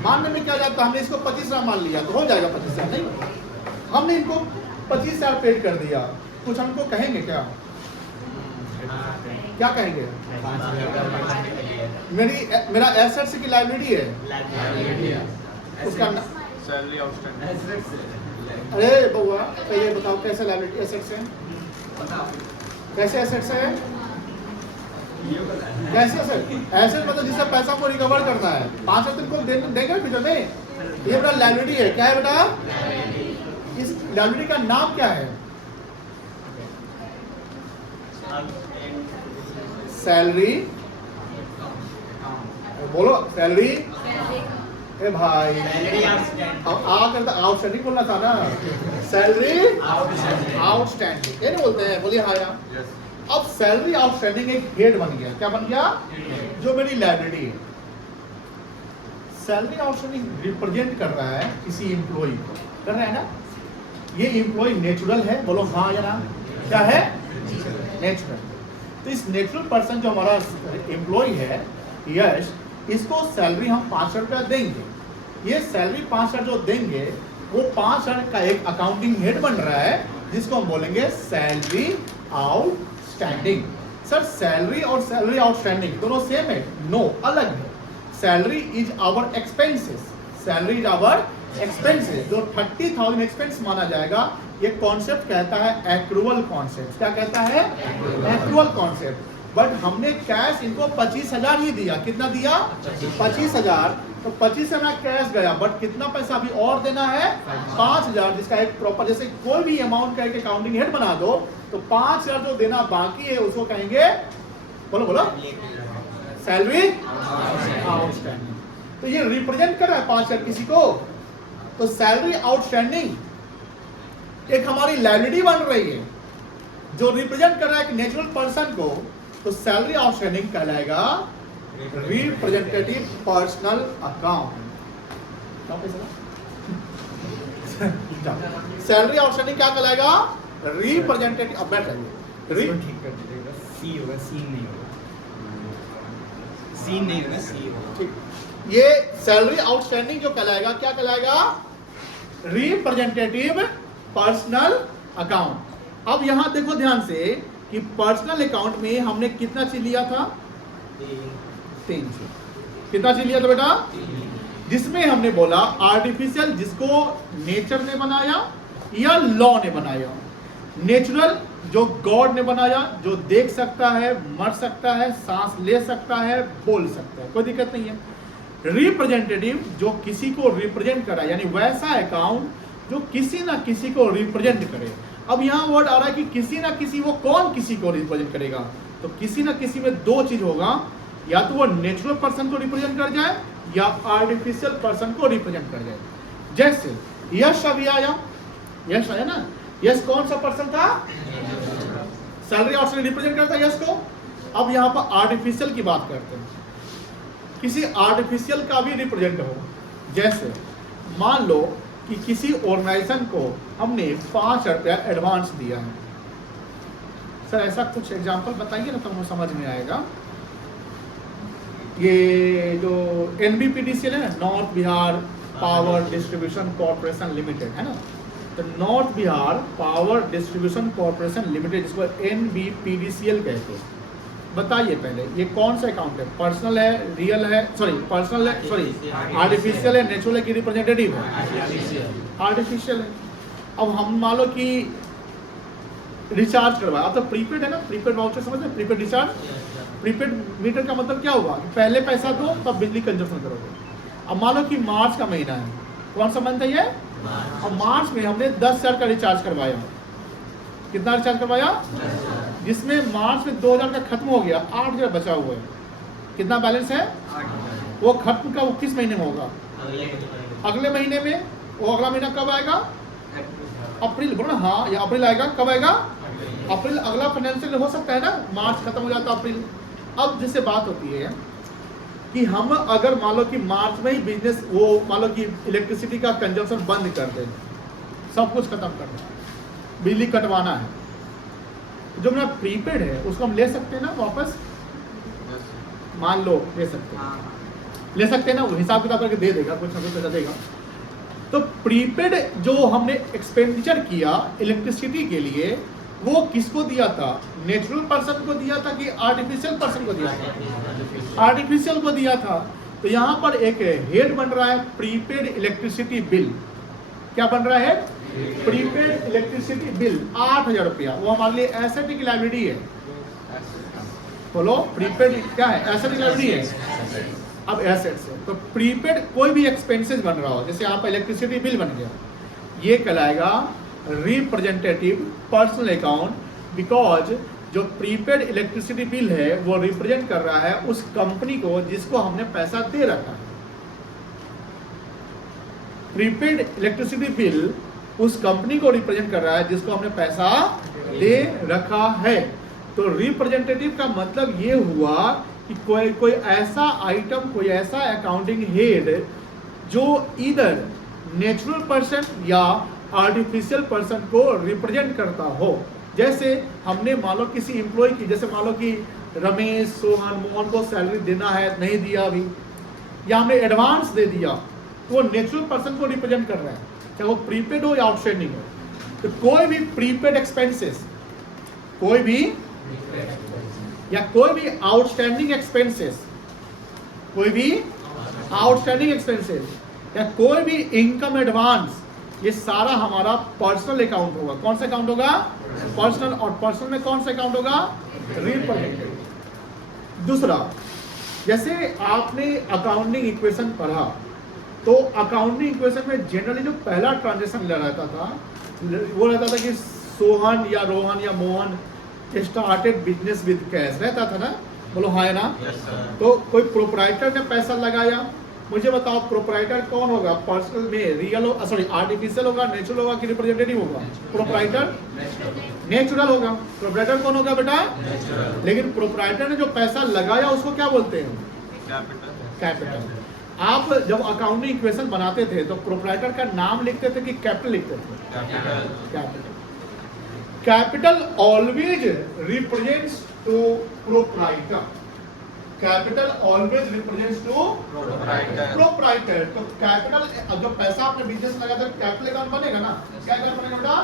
मानने में क्या जाता है, हमने इसको 25,000 मान लिया तो हो जाएगा 25,000, नहीं? हमने इनको 25,000 पेड कर दिया, कुछ हमको कहेंगे क्या? क्या कहेंगे? मेरा एसेट्स की लायबिलिटी है, उसका सैलरी आउटस्टैंडिंग। अरे बउआ ये बताओ कैसे लायबिलिटी एसेट्स है? कैसे एसेट्स है? कैसे एसेट मतलब जिससे पैसा को रिकवर करना है, 5 तुमको देंगे फ्यूचर में। ये बेटा लायबिलिटी है। क्या है बेटा? इस लायबिलिटी का नाम क्या है? सैलरी। बोलो सैलरी। ए भाई अब आकर तो आउटस्टैंडिंग बोलना था ना। सैलरी आउटस्टैंडिंग ये नहीं बोलते हैं, बोलिए हाँ यार। अब सैलरी आउटस्टैंडिंग एक हेड बन गया। क्या बन गया? जो मेरी लायबिलिटी है। सैलरी आउटस्टैंडिंग रिप्रेजेंट कर रहा है किसी एम्प्लॉय को, कर रहा है ना? ये एम्प्लॉय नेचुरल है, बोलो हाँ या ना। क्या है? नेचुरल। तो इस नेचुरल पर्सन जो हमारा एम्प्लॉय है यश, इसको सैलरी हम 5,000 रुपया देंगे। ये सैलरी 5,000 जो देंगे वो 5,000 का एक अकाउंटिंग हेड बन रहा है जिसको हम बोलेंगे सैलरी आउटस्टैंडिंग। सर सैलरी और सैलरी आउटस्टैंडिंग दोनों सेम है? नो, अलग है। Salary is our expenses, salary is our expenses. जो 30,000 एक्सपेंस माना जाएगा, ये कॉन्सेप्ट कहता है एक्रूअल कॉन्सेप्ट। क्या कहता है? Accrual concept. बट हमने कैश इनको 25,000 ही दिया। कितना दिया? 25,000। तो 25,000 कैश गया, बट कितना पैसा अभी और देना है? 5,000, जिसका एक प्रॉपर, जैसे कोई भी अमाउंट का एक अकाउंटिंग हेड बना दो तो 5,000 जो देना बाकी है उसको कहेंगे, बोलो बोलो, सैलरी आउटस्टैंडिंग। तो ये रिप्रेजेंट कर रहा है 5,000 किसी को। तो सैलरी आउटस्टैंडिंग एक हमारी लायबिलिटी बन रही है जो रिप्रेजेंट कर रहा है एक नेचुरल पर्सन को। तो सैलरी आउटस्टैंडिंग कहलाएगा representative personal account. Salary outstanding क्या कहलाएगा? रिप्रेजेंटेटिव। अब बैठ जाइए। इसको ठीक कर दीजिएगा, सी होगा, सीन नहीं होगा, सीन नहीं होगा, सी होगा। ठीक, ये सैलरी आउटस्टैंडिंग जो कहलाएगा, क्या कहलाएगा? Representative personal account. अब यहां देखो ध्यान से कि पर्सनल अकाउंट में हमने कितना चीज लिया था? 3 चीज। कितना चीज लिया था बेटा? जिसमें हमने बोला आर्टिफिशियल, जिसको नेचर ने बनाया या लॉ ने बनाया। नेचुरल, जो गॉड ने बनाया, जो देख सकता है, मर सकता है, सांस ले सकता है, बोल सकता है, कोई दिक्कत नहीं है। रिप्रेजेंटेटिव, जो किसी को रिप्रेजेंट करा, यानी वैसा अकाउंट जो किसी ना किसी को रिप्रेजेंट करे। अब यहाँ वर्ड आ रहा है कि किसी ना किसी, वो कौन किसी को रिप्रेजेंट करेगा? तो किसी ना किसी में 2 चीज होगा, या तो वो नेचुरल पर्सन को रिप्रेजेंट कर जाए या आर्टिफिशियल पर्सन को रिप्रेजेंट कर जाए। जैसे यश अभी आया, यश आया ना, यश कौन सा पर्सन था? सैलरी आउटस्टैंडिंग रिप्रेजेंट करता है यश को। अब यहाँ पर आर्टिफिशियल की बात करते हैं, किसी आर्टिफिशियल का भी रिप्रेजेंट हो। जैसे मान लो कि किसी ऑर्गेनाइजेशन को हमने 5,000 रुपया एडवांस दिया है। सर ऐसा कुछ एग्जांपल बताइए ना, तो हमें समझ में आएगा। ये जो NBPDCL है ना, north Bihar power distribution corporation limited है ना, तो north Bihar power distribution corporation limited, जिसको NBPDCL कहते हैं। बताइए पहले ये कौन सा अकाउंट है? पर्सनल है, रियल है, सॉरी पर्सनल है, सॉरी आर्टिफिशियल है, नेचुरल है कि रिप्रेजेंटेटिव है? आर्टिफिशियल है। अब हम मान लो कि रिचार्ज करवाया, अब तो प्रीपेड है ना, प्रीपेड वाउचर समझते हैं, प्रीपेड रिचार्ज। प्रीपेड मीटर का मतलब क्या होगा? पहले पैसा दो तब बिजली कंजप्शन करोगे। अब मान लो कि मार्च का महीना है, कौन सा मंथ है ये? अब मार्च में हमने 10,000 का रिचार्ज करवाया। कितना रिचार्ज करवाया? जिसमें मार्च में 2,000 का खत्म हो गया, 8,000 बचा हुआ है। कितना बैलेंस है? वो खत्म का वो किस महीने में होगा? अगले महीने में। वो अगला महीना कब आएगा? अप्रैल। बोलो ना हाँ, या अप्रैल आएगा। कब आएगा? अप्रैल। अगला फाइनेंशियल हो सकता है ना, मार्च खत्म हो जाता अप्रैल। अब जैसे बात होती है कि हम अगर मान लो कि मार्च में ही बिजनेस, वो मान लो कि इलेक्ट्रिसिटी का कंजम्पशन बंद कर दें, सब कुछ खत्म कर दें, बिजली कटवाना है, जो मेरा प्रीपेड है उसको हम ले सकते हैं ना वापस? मान लो ले सकते हैं, ले सकते हैं ना, वो हिसाब किताब करके दे देगा, कुछ ना कुछ पैसा देगा। तो प्रीपेड जो हमने एक्सपेंडिचर किया इलेक्ट्रिसिटी के लिए, वो किसको दिया था? नेचुरल पर्सन को दिया था कि आर्टिफिशियल पर्सन को दिया था? आर्टिफिशियल को दिया था। तो यहाँ पर एक हेड बन रहा है प्रीपेड इलेक्ट्रिसिटी बिल। क्या बन रहा है? प्रीपेड इलेक्ट्रिसिटी बिल 8,000 रुपया। वो हमारे लिए एसेट की लायबिलिटी है। बोलो प्रीपेड क्या है? एसेट की लायबिलिटी है। अब एसेट्स है तो प्रीपेड कोई भी एक्सपेंसेस बन रहा हो, जैसे यहाँ पर इलेक्ट्रिसिटी बिल बन गया, ये कहलाएगा रिप्रेजेंटेटिव पर्सनल अकाउंट, बिकॉज जो प्रीपेड इलेक्ट्रिसिटी बिल है वो रिप्रेजेंट कर रहा है उस कंपनी को जिसको हमने पैसा दे रखा है। प्रीपेड इलेक्ट्रिसिटी बिल उस कंपनी को रिप्रेजेंट कर रहा है जिसको हमने पैसा दे रखा है। तो रिप्रेजेंटेटिव का मतलब ये हुआ कि कोई ऐसा आइटम, कोई ऐसा अकाउंटिंग हेड जो इधर नेचुरल पर्सन या आर्टिफिशियल पर्सन को रिप्रेजेंट करता हो। जैसे हमने मान लो किसी एम्प्लॉय की, जैसे मान लो कि रमेश, सोहन, मोहन को सैलरी देना है, नहीं दिया अभी, या हमने एडवांस दे दिया, तो वो नेचुरल पर्सन को रिप्रेजेंट कर रहा है, चाहे वो प्रीपेड हो या आउटस्टैंडिंग हो। तो कोई भी प्रीपेड एक्सपेंसेस, कोई भी या कोई भी आउटस्टैंडिंग एक्सपेंसेस, कोई भी आउटस्टैंडिंग एक्सपेंसेस या कोई भी इनकम एडवांस, ये सारा हमारा पर्सनल अकाउंट होगा। कौन सा अकाउंट होगा? पर्सनल। और पर्सनल में कौन सा अकाउंट होगा? रिप्रेजेंटेटिव। दूसरा, जैसे आपने अकाउंटिंग इक्वेशन पढ़ा, तो अकाउंटिंग इक्वेशन में जनरली जो पहला ट्रांजेक्शन रहता था वो रहता था कि सोहन या रोहन या Mohan started business with cash, रहता था ना? बोलो हाँ है ना? तो कोई प्रोप्राइटर ने पैसा लगाया। मुझे बताओ प्रोप्राइटर कौन होगा? पर्सनल में रियल हो, सॉरी आर्टिफिशियल होगा, नेचुरल होगा कि रिप्रेजेंटेटिव होगा? प्रोप्राइटर नेचुरल होगा। प्रोप्राइटर कौन होगा बेटा? लेकिन प्रोप्राइटर ने जो पैसा लगाया उसको क्या बोलते हैं? कैपिटल। आप जब अकाउंटिंग इक्वेशन बनाते थे तो प्रोप्राइटर का नाम लिखते थे कि कैपिटल लिखते थे? Capital. Capital always represents to proprietor. Capital always represents to Proprietor. Proprietor. तो कैपिटल, जब पैसा आपने बिजनेस में लगा तो कैपिटल अकाउंट बनेगा ना? क्या अकाउंट बनेगा बेटा?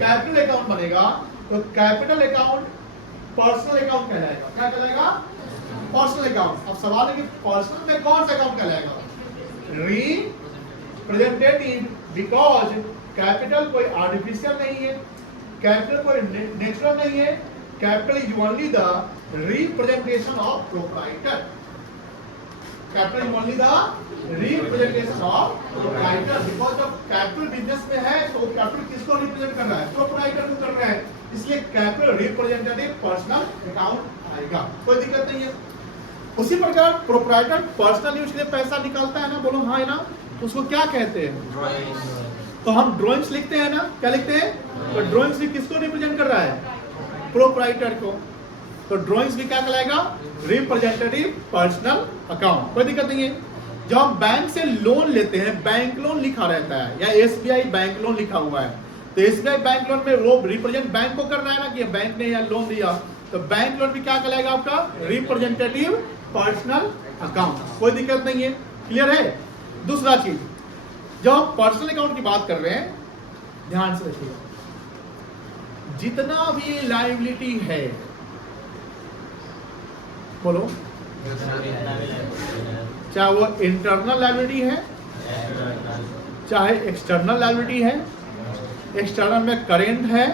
कैपिटल अकाउंट बनेगा। तो कैपिटल अकाउंट पर्सनल अकाउंट कहलाएगा। क्या कहलाएगा? Personal account. अब सवाल है कि पर्सनल में कौन सा अकाउंट कहलाएगा? रिप्रेजेंटेटिव, बिकॉज कैपिटल कोई आर्टिफिशियल नहीं है, कैपिटल कोई नेचुरल नहीं है। Capital is only the representation of proprietor. Capital is only the representation of proprietor. Because जब कैपिटल बिजनेस में है तो कैपिटल किसको रिप्रेजेंट कर रहा है? प्रोप्राइटर को कर रहा है। इसलिए कैपिटल रिप्रेजेंटेटिव पर्सनल अकाउंट आएगा, कोई दिक्कत नहीं है। उसी प्रकार प्रोप्राइटर पर्सनल यूज के लिए पैसा निकालता है ना, बोलो हाँ है ना, उसको क्या कहते हैं? Drawings. तो हम ड्राइंग्स लिखते हैं ना, क्या लिखते हैं? तो ड्राइंग्स भी किसको रिप्रेजेंट कर रहा है? प्रोप्राइटर को। तो ड्राइंग्स भी क्या कहलाएगा? रिप्रेजेंटेटिव पर्सनल अकाउंट, कोई दिक्कत नहीं है। जब हम बैंक से लोन लेते हैं, बैंक लोन लिखा रहता है या एसबीआई बैंक लोन लिखा हुआ है, तो एसबीआई बैंक लोन में वो रिप्रेजेंट बैंक को कर रहा है ना कि बैंक ने या लोन दिया, तो बैंक लोन भी क्या कहलाएगा आपका? रिप्रेजेंटेटिव पर्सनल अकाउंट, कोई दिक्कत नहीं है। क्लियर है? दूसरा चीज, जब हम पर्सनल अकाउंट की बात कर रहे हैं, ध्यान से रखिएगा, जितना भी लायबिलिटी है, बोलो, चाहे वो इंटरनल लायबिलिटी है चाहे एक्सटर्नल लायबिलिटी है, एक्सटर्नल में करेंट है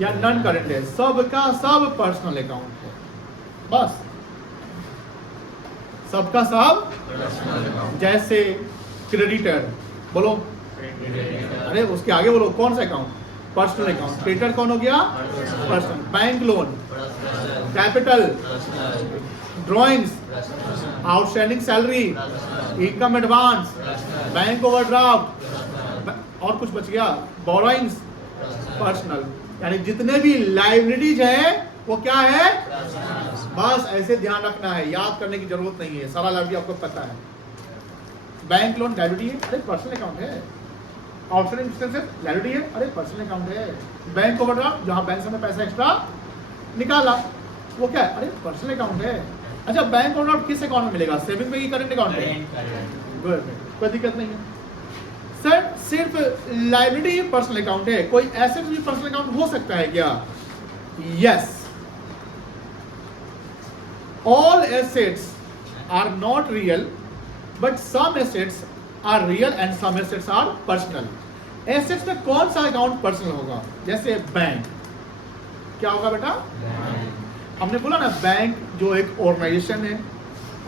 या नॉन करेंट है, सबका सब पर्सनल अकाउंट है। बस सबका सब। Personal account. जैसे क्रेडिटर, बोलो, अरे उसके आगे बोलो, कौन सा अकाउंट? Personal account. क्रेडिटर कौन हो गया? Personal. Bank loan, capital, drawings, outstanding salary, income advance, bank overdraft, और कुछ बच गया, बोरोइंग्स, पर्सनल। यानी जितने भी लायबिलिटीज है वो क्या है? बस ऐसे ध्यान रखना है, याद करने की जरूरत नहीं है, सारा लायबिलिटी आपको पता है। बैंक लोन लायबिलिटी है, अरे पर्सनल अकाउंट है। आउटस्टैंडिंग एक्सपेंसेस लायबिलिटी है, अरे पर्सनल अकाउंट है। बैंक ओवरड्राफ्ट, जहां बैंक से हमें पैसा एक्स्ट्रा निकाला, वो क्या है? अरे पर्सनल अकाउंट है। अच्छा, बैंक ओवरड्राफ्ट किस अकाउंट में मिलेगा? सेविंग में कि करंट अकाउंट में? गुड, कोई दिक्कत नहीं है सर। सिर्फ लायबिलिटी ही पर्सनल अकाउंट है, कोई एसेट भी पर्सनल अकाउंट हो सकता है क्या? Yes, all assets are not real but some assets are real and some assets are personal। assets में कौन सा अकाउंट पर्सनल होगा? जैसे बैंक, क्या होगा बेटा? हमने बोला ना, बैंक जो एक ऑर्गेनाइजेशन है,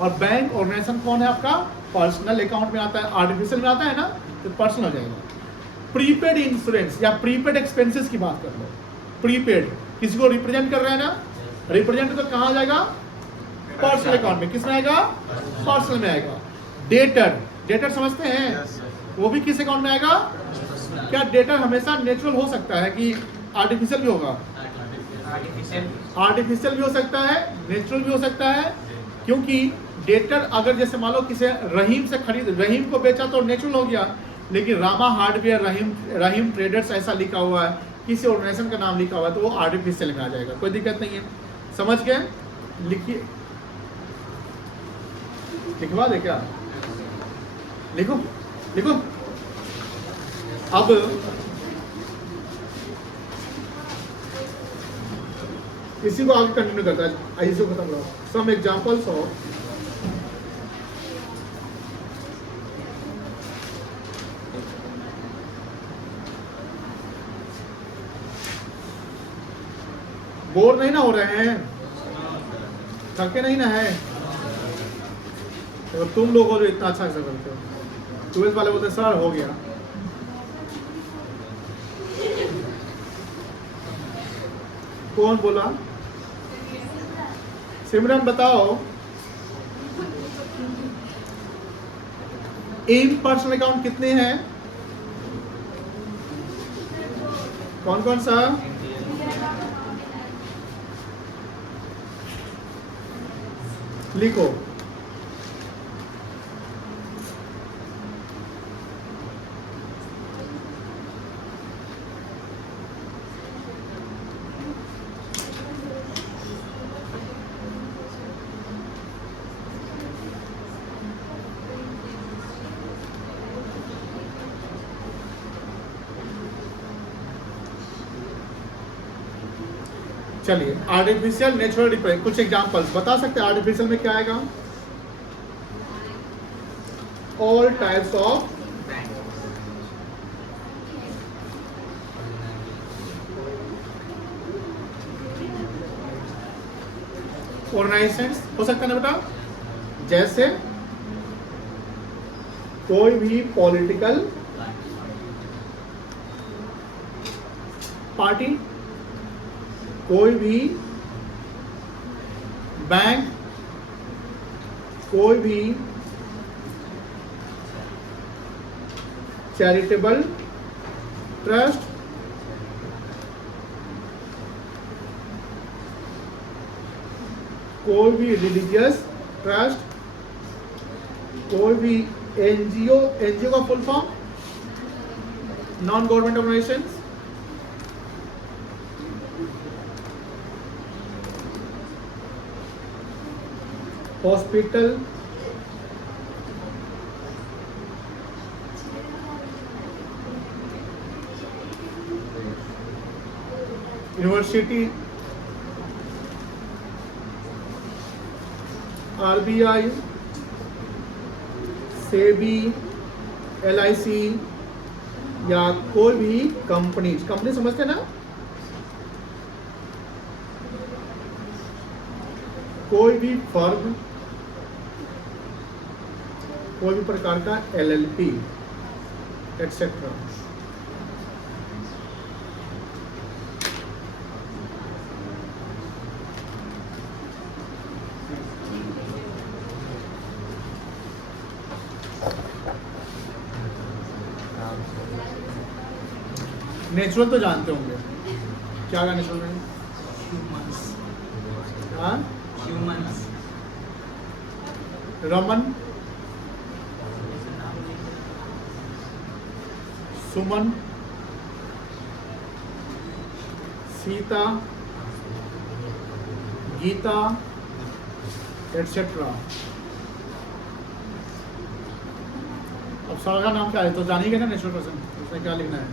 और बैंक ऑर्गेनाइजेशन कौन है आपका? पर्सनल अकाउंट में आता है, आर्टिफिशियल में आता है ना, तो पर्सनल हो जाएगा। प्रीपेड इंश्योरेंस या प्रीपेड एक्सपेंसेस की बात कर लो, प्रीपेड किसी को रिप्रेजेंट कर रहे हैं ना, रिप्रेजेंट तो कहाँ जाएगा? पर्सनल अकाउंट में। किस में आएगा? पर्सनल में आएगा। डेटर, डेटर समझते हैं? Yes, sir. वो भी किस अकाउंट में आएगा? क्या डेटर हमेशा नेचुरल हो सकता है कि आर्टिफिशियल भी होगा? आर्टिफिशियल भी हो सकता है, नेचुरल भी हो सकता है। क्योंकि डेटर अगर जैसे मान लो किसी रहीम से खरीद, रहीम को बेचा तो नेचुरल हो गया, लेकिन रामा हार्डवेयर रहीम ट्रेडर्स ऐसा लिखा हुआ है, किसी ऑर्गेनाइजेशन का नाम लिखा हुआ है, तो वो आर्टिफिशियल में आ जाएगा, कोई दिक्कत नहीं है। समझ गए? लिखिए, लिखवा दे क्या? लिखो लिखो। अब इसी को आगे कंटिन्यू करता है, इसी को खत्म करो। सम एग्जांपल्स ऑफ बोर नहीं ना हो रहे हैं? थके नहीं ना है? तो तुम लोग हो जो इतना अच्छा से करते हो। 12th वाले बोलते सर हो गया। कौन बोला? सिमरन बताओ, इन पर्सनल अकाउंट कितने हैं? कौन कौन सा? लिखो। चलिए आर्टिफिशियल नेचुरल रिप्रेजेंट, कुछ एग्जांपल्स बता सकते हैं आर्टिफिशियल में क्या आएगा? ऑल टाइप्स ऑफ ऑर्गेनाइजेशंस हो सकता है ना बेटा, जैसे कोई भी पॉलिटिकल पार्टी, कोई भी बैंक, कोई भी चैरिटेबल ट्रस्ट, कोई भी रिलीजियस ट्रस्ट, कोई भी एनजीओ, एनजीओ का full form non government organisation, hospital, university, RBI, SEBI, LIC या कोई भी कंपनी, कंपनी समझते हैं ना, कोई भी फर्म, कोई भी प्रकार का एलएलपी एक्सेट्रा। नेचुरल तो जानते होंगे, क्या का नेचुरल में? Humans. हाँ, Humans. रमन, सुमन, सीता, गीता एटसेट्रा। अब सारा नाम क्या है तो जानिएगा ना नेचुरल पर्सन, उसमें क्या लिखना है।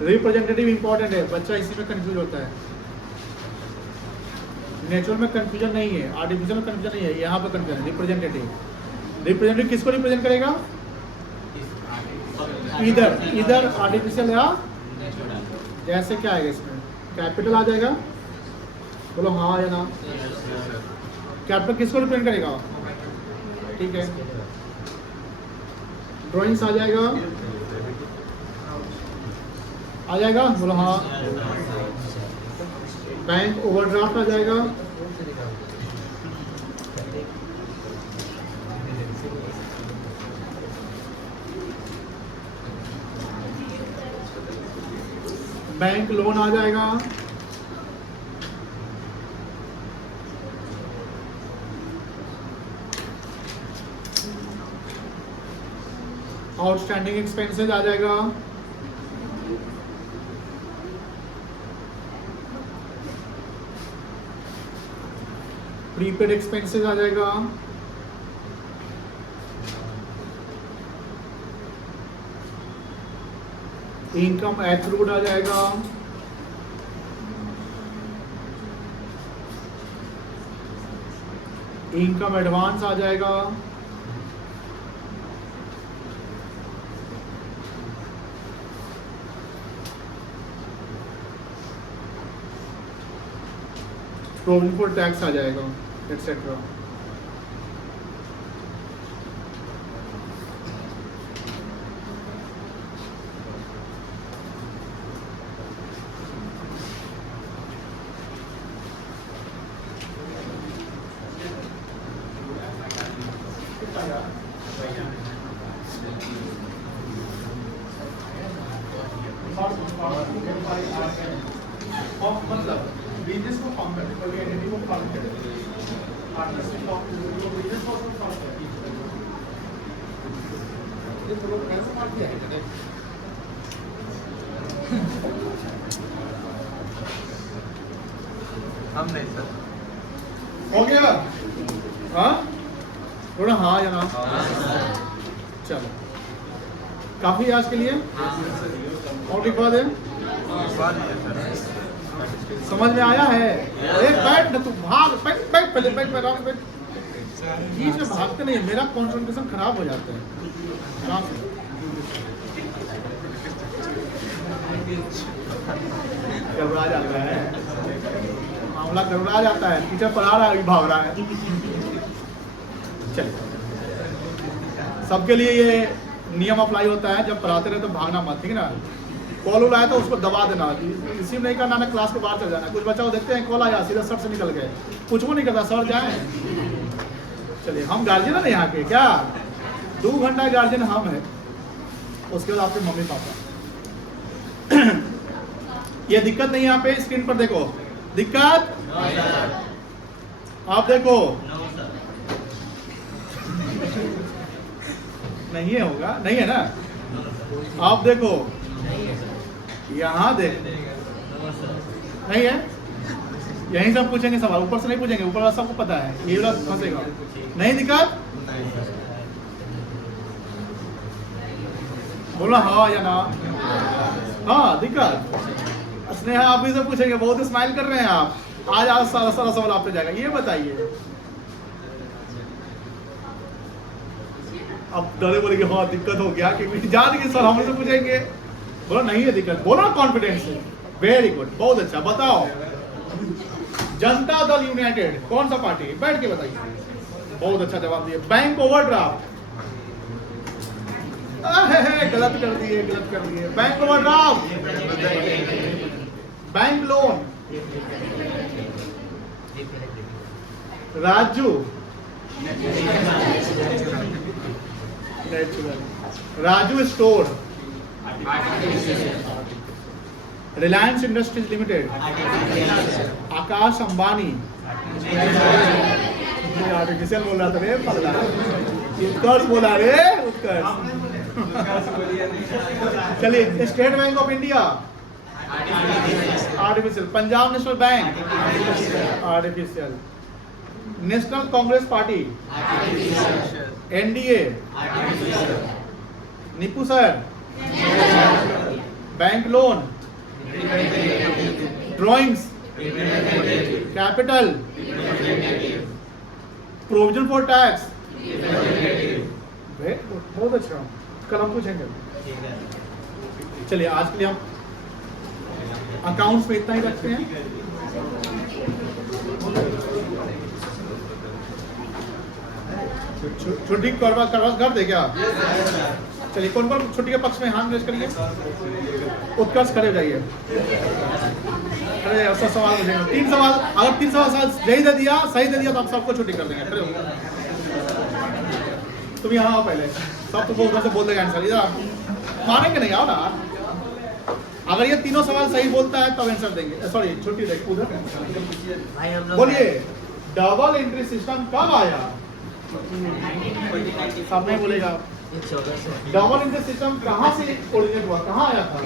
रिप्रेजेंटेटिव इंपॉर्टेंट है, बच्चा इसी में कंफ्यूज होता है। नेचुरल में कंफ्यूजन नहीं है, आर्टिफिशियल में कंफ्यूजन नहीं है, यहाँ पर कंफ्यूजन। रिप्रेजेंटेटिव, रिप्रेजेंटेटिव किसको रिप्रेजेंट करेगा? इधर इधर आर्टिफिशियल या जैसे क्या आएगा इसमें? कैपिटल आ जाएगा, बोलो हाँ या ना। कैपिटल किसको रिप्रेजेंट करेगा? ठीक है। ड्राइंग्स आ जाएगा, आ जाएगा, बोलो हाँ। बैंक ओवरड्राफ्ट आ जाएगा, बैंक लोन आ जाएगा, आउटस्टैंडिंग एक्सपेंसेस आ जाएगा, प्रीपेड एक्सपेंसेस आ जाएगा, इनकम एक्रूड आ जाएगा, इनकम एडवांस आ जाएगा, प्रोविजन फॉर टैक्स आ जाएगा, एटसेट्रा। मतलब बिजनेस को फॉर्म करते, कोई एंटिटी को फॉर्म करते, पार्टनरशिप बिजनेस को फॉर्म करते हैं। ये तो लोग कैसे मार दिया है? हम नहीं सर। हो गया? हाँ, थोड़ा हाँ या ना? चलो, काफी आज के लिए। और लिखवा दें। सर समझ में आया है? एक बैठ ना, तू भाग, बैठ बैठ पहले, बैठ बैठ बैठ। बीच में भागते नहीं, मेरा कंसंट्रेशन खराब हो जाता है। आराम से घबरा जाता है, मामला घबरा जाता है, टीचर पढ़ा रहा है अभी भाग रहा है। चलिए, सबके लिए ये नियम अप्लाई होता है, जब पढ़ाते रहे तो भागना मत, ठीक है ना। कॉल उल आया तो उसको दबा देना, रिसीव नहीं करना ना, क्लास के बाहर चल जाना। कुछ बच्चा को देखते हैं कॉल आया सीधा सर से निकल गए, कुछ वो नहीं करता, सर जाए। चलिए, हम गार्जियन है ना यहाँ के, क्या 2 घंटा गार्जियन हम है, उसके बाद आपके मम्मी पापा। ये दिक्कत नहीं है, यहाँ पे स्क्रीन पर देखो, दिक्कत आप देखो नहीं है, होगा नहीं है ना, आप देखो यहाँ देखो, नहीं है, यहीं सब पूछेंगे सवाल, ऊपर से नहीं पूछेंगे, ऊपर वाला सबको पता है, ये वाला फंसेगा नहीं। दिक्कत बोलो हाँ या ना, हाँ दिक्कत। स्नेहा आप भी से पूछेंगे, बहुत स्माइल कर रहे हैं आप, आज सारा सारा सवाल आप पे जाएगा। ये बताइए, अब डरे बोलेंगे हाँ दिक्कत हो गया, क्योंकि जान के सर हमसे पूछेंगे, बोलो नहीं है दिक्कत, बोलो ना कॉन्फिडेंस से। वेरी गुड, बहुत अच्छा। बताओ, जनता दल यूनाइटेड कौन सा पार्टी, बैठ के बताइए। बहुत अच्छा जवाब दिए। बैंक ओवरड्राफ्ट, गलत कर दिए, गलत कर दिए। Bank overdraft, bank loan, Raju natural, Raju store, Reliance Industries Limited, Akash Ambani, artificial बोल रहा था रे, उत्कर्ष बोला रे, उत्कर्ष। चलिए, State Bank of India, artificial. Punjab National Bank, artificial. National Congress party, NDA, Nipu sir, bank loan, drawings, capital, provision for tax. बहुत अच्छा, कल हम पूछेंगे। चलिए, आज के लिए हम अकाउंट्स में इतना ही रखते हैं। छुट्टी करवा कर दे क्या? चलिए, कौन कौन छुट्टी के पक्ष में हाथ रेज करिए। उत्कर्ष खड़े हो जाइए। अरे ऐसा सवाल पूछेंगे, 3 सवाल, अगर 3 सवाल सही दे दिया तो आप सबको छुट्टी कर देंगे। खड़े हो, तुम यहाँ आओ पहले, सब तुमको उधर से बोल देगा आंसर, इधर मानेंगे नहीं, आओ ना। अगर ये तीनों सवाल सही बोलता है तब आंसर देंगे, सॉरी छुट्टी देंगे। उधर बोलिए, डबल एंट्री सिस्टम कब आया? सब नहीं बोलेगा। डबल एंट्री सिस्टम कहाँ से ओरिजिनेट हुआ, कहाँ आया था?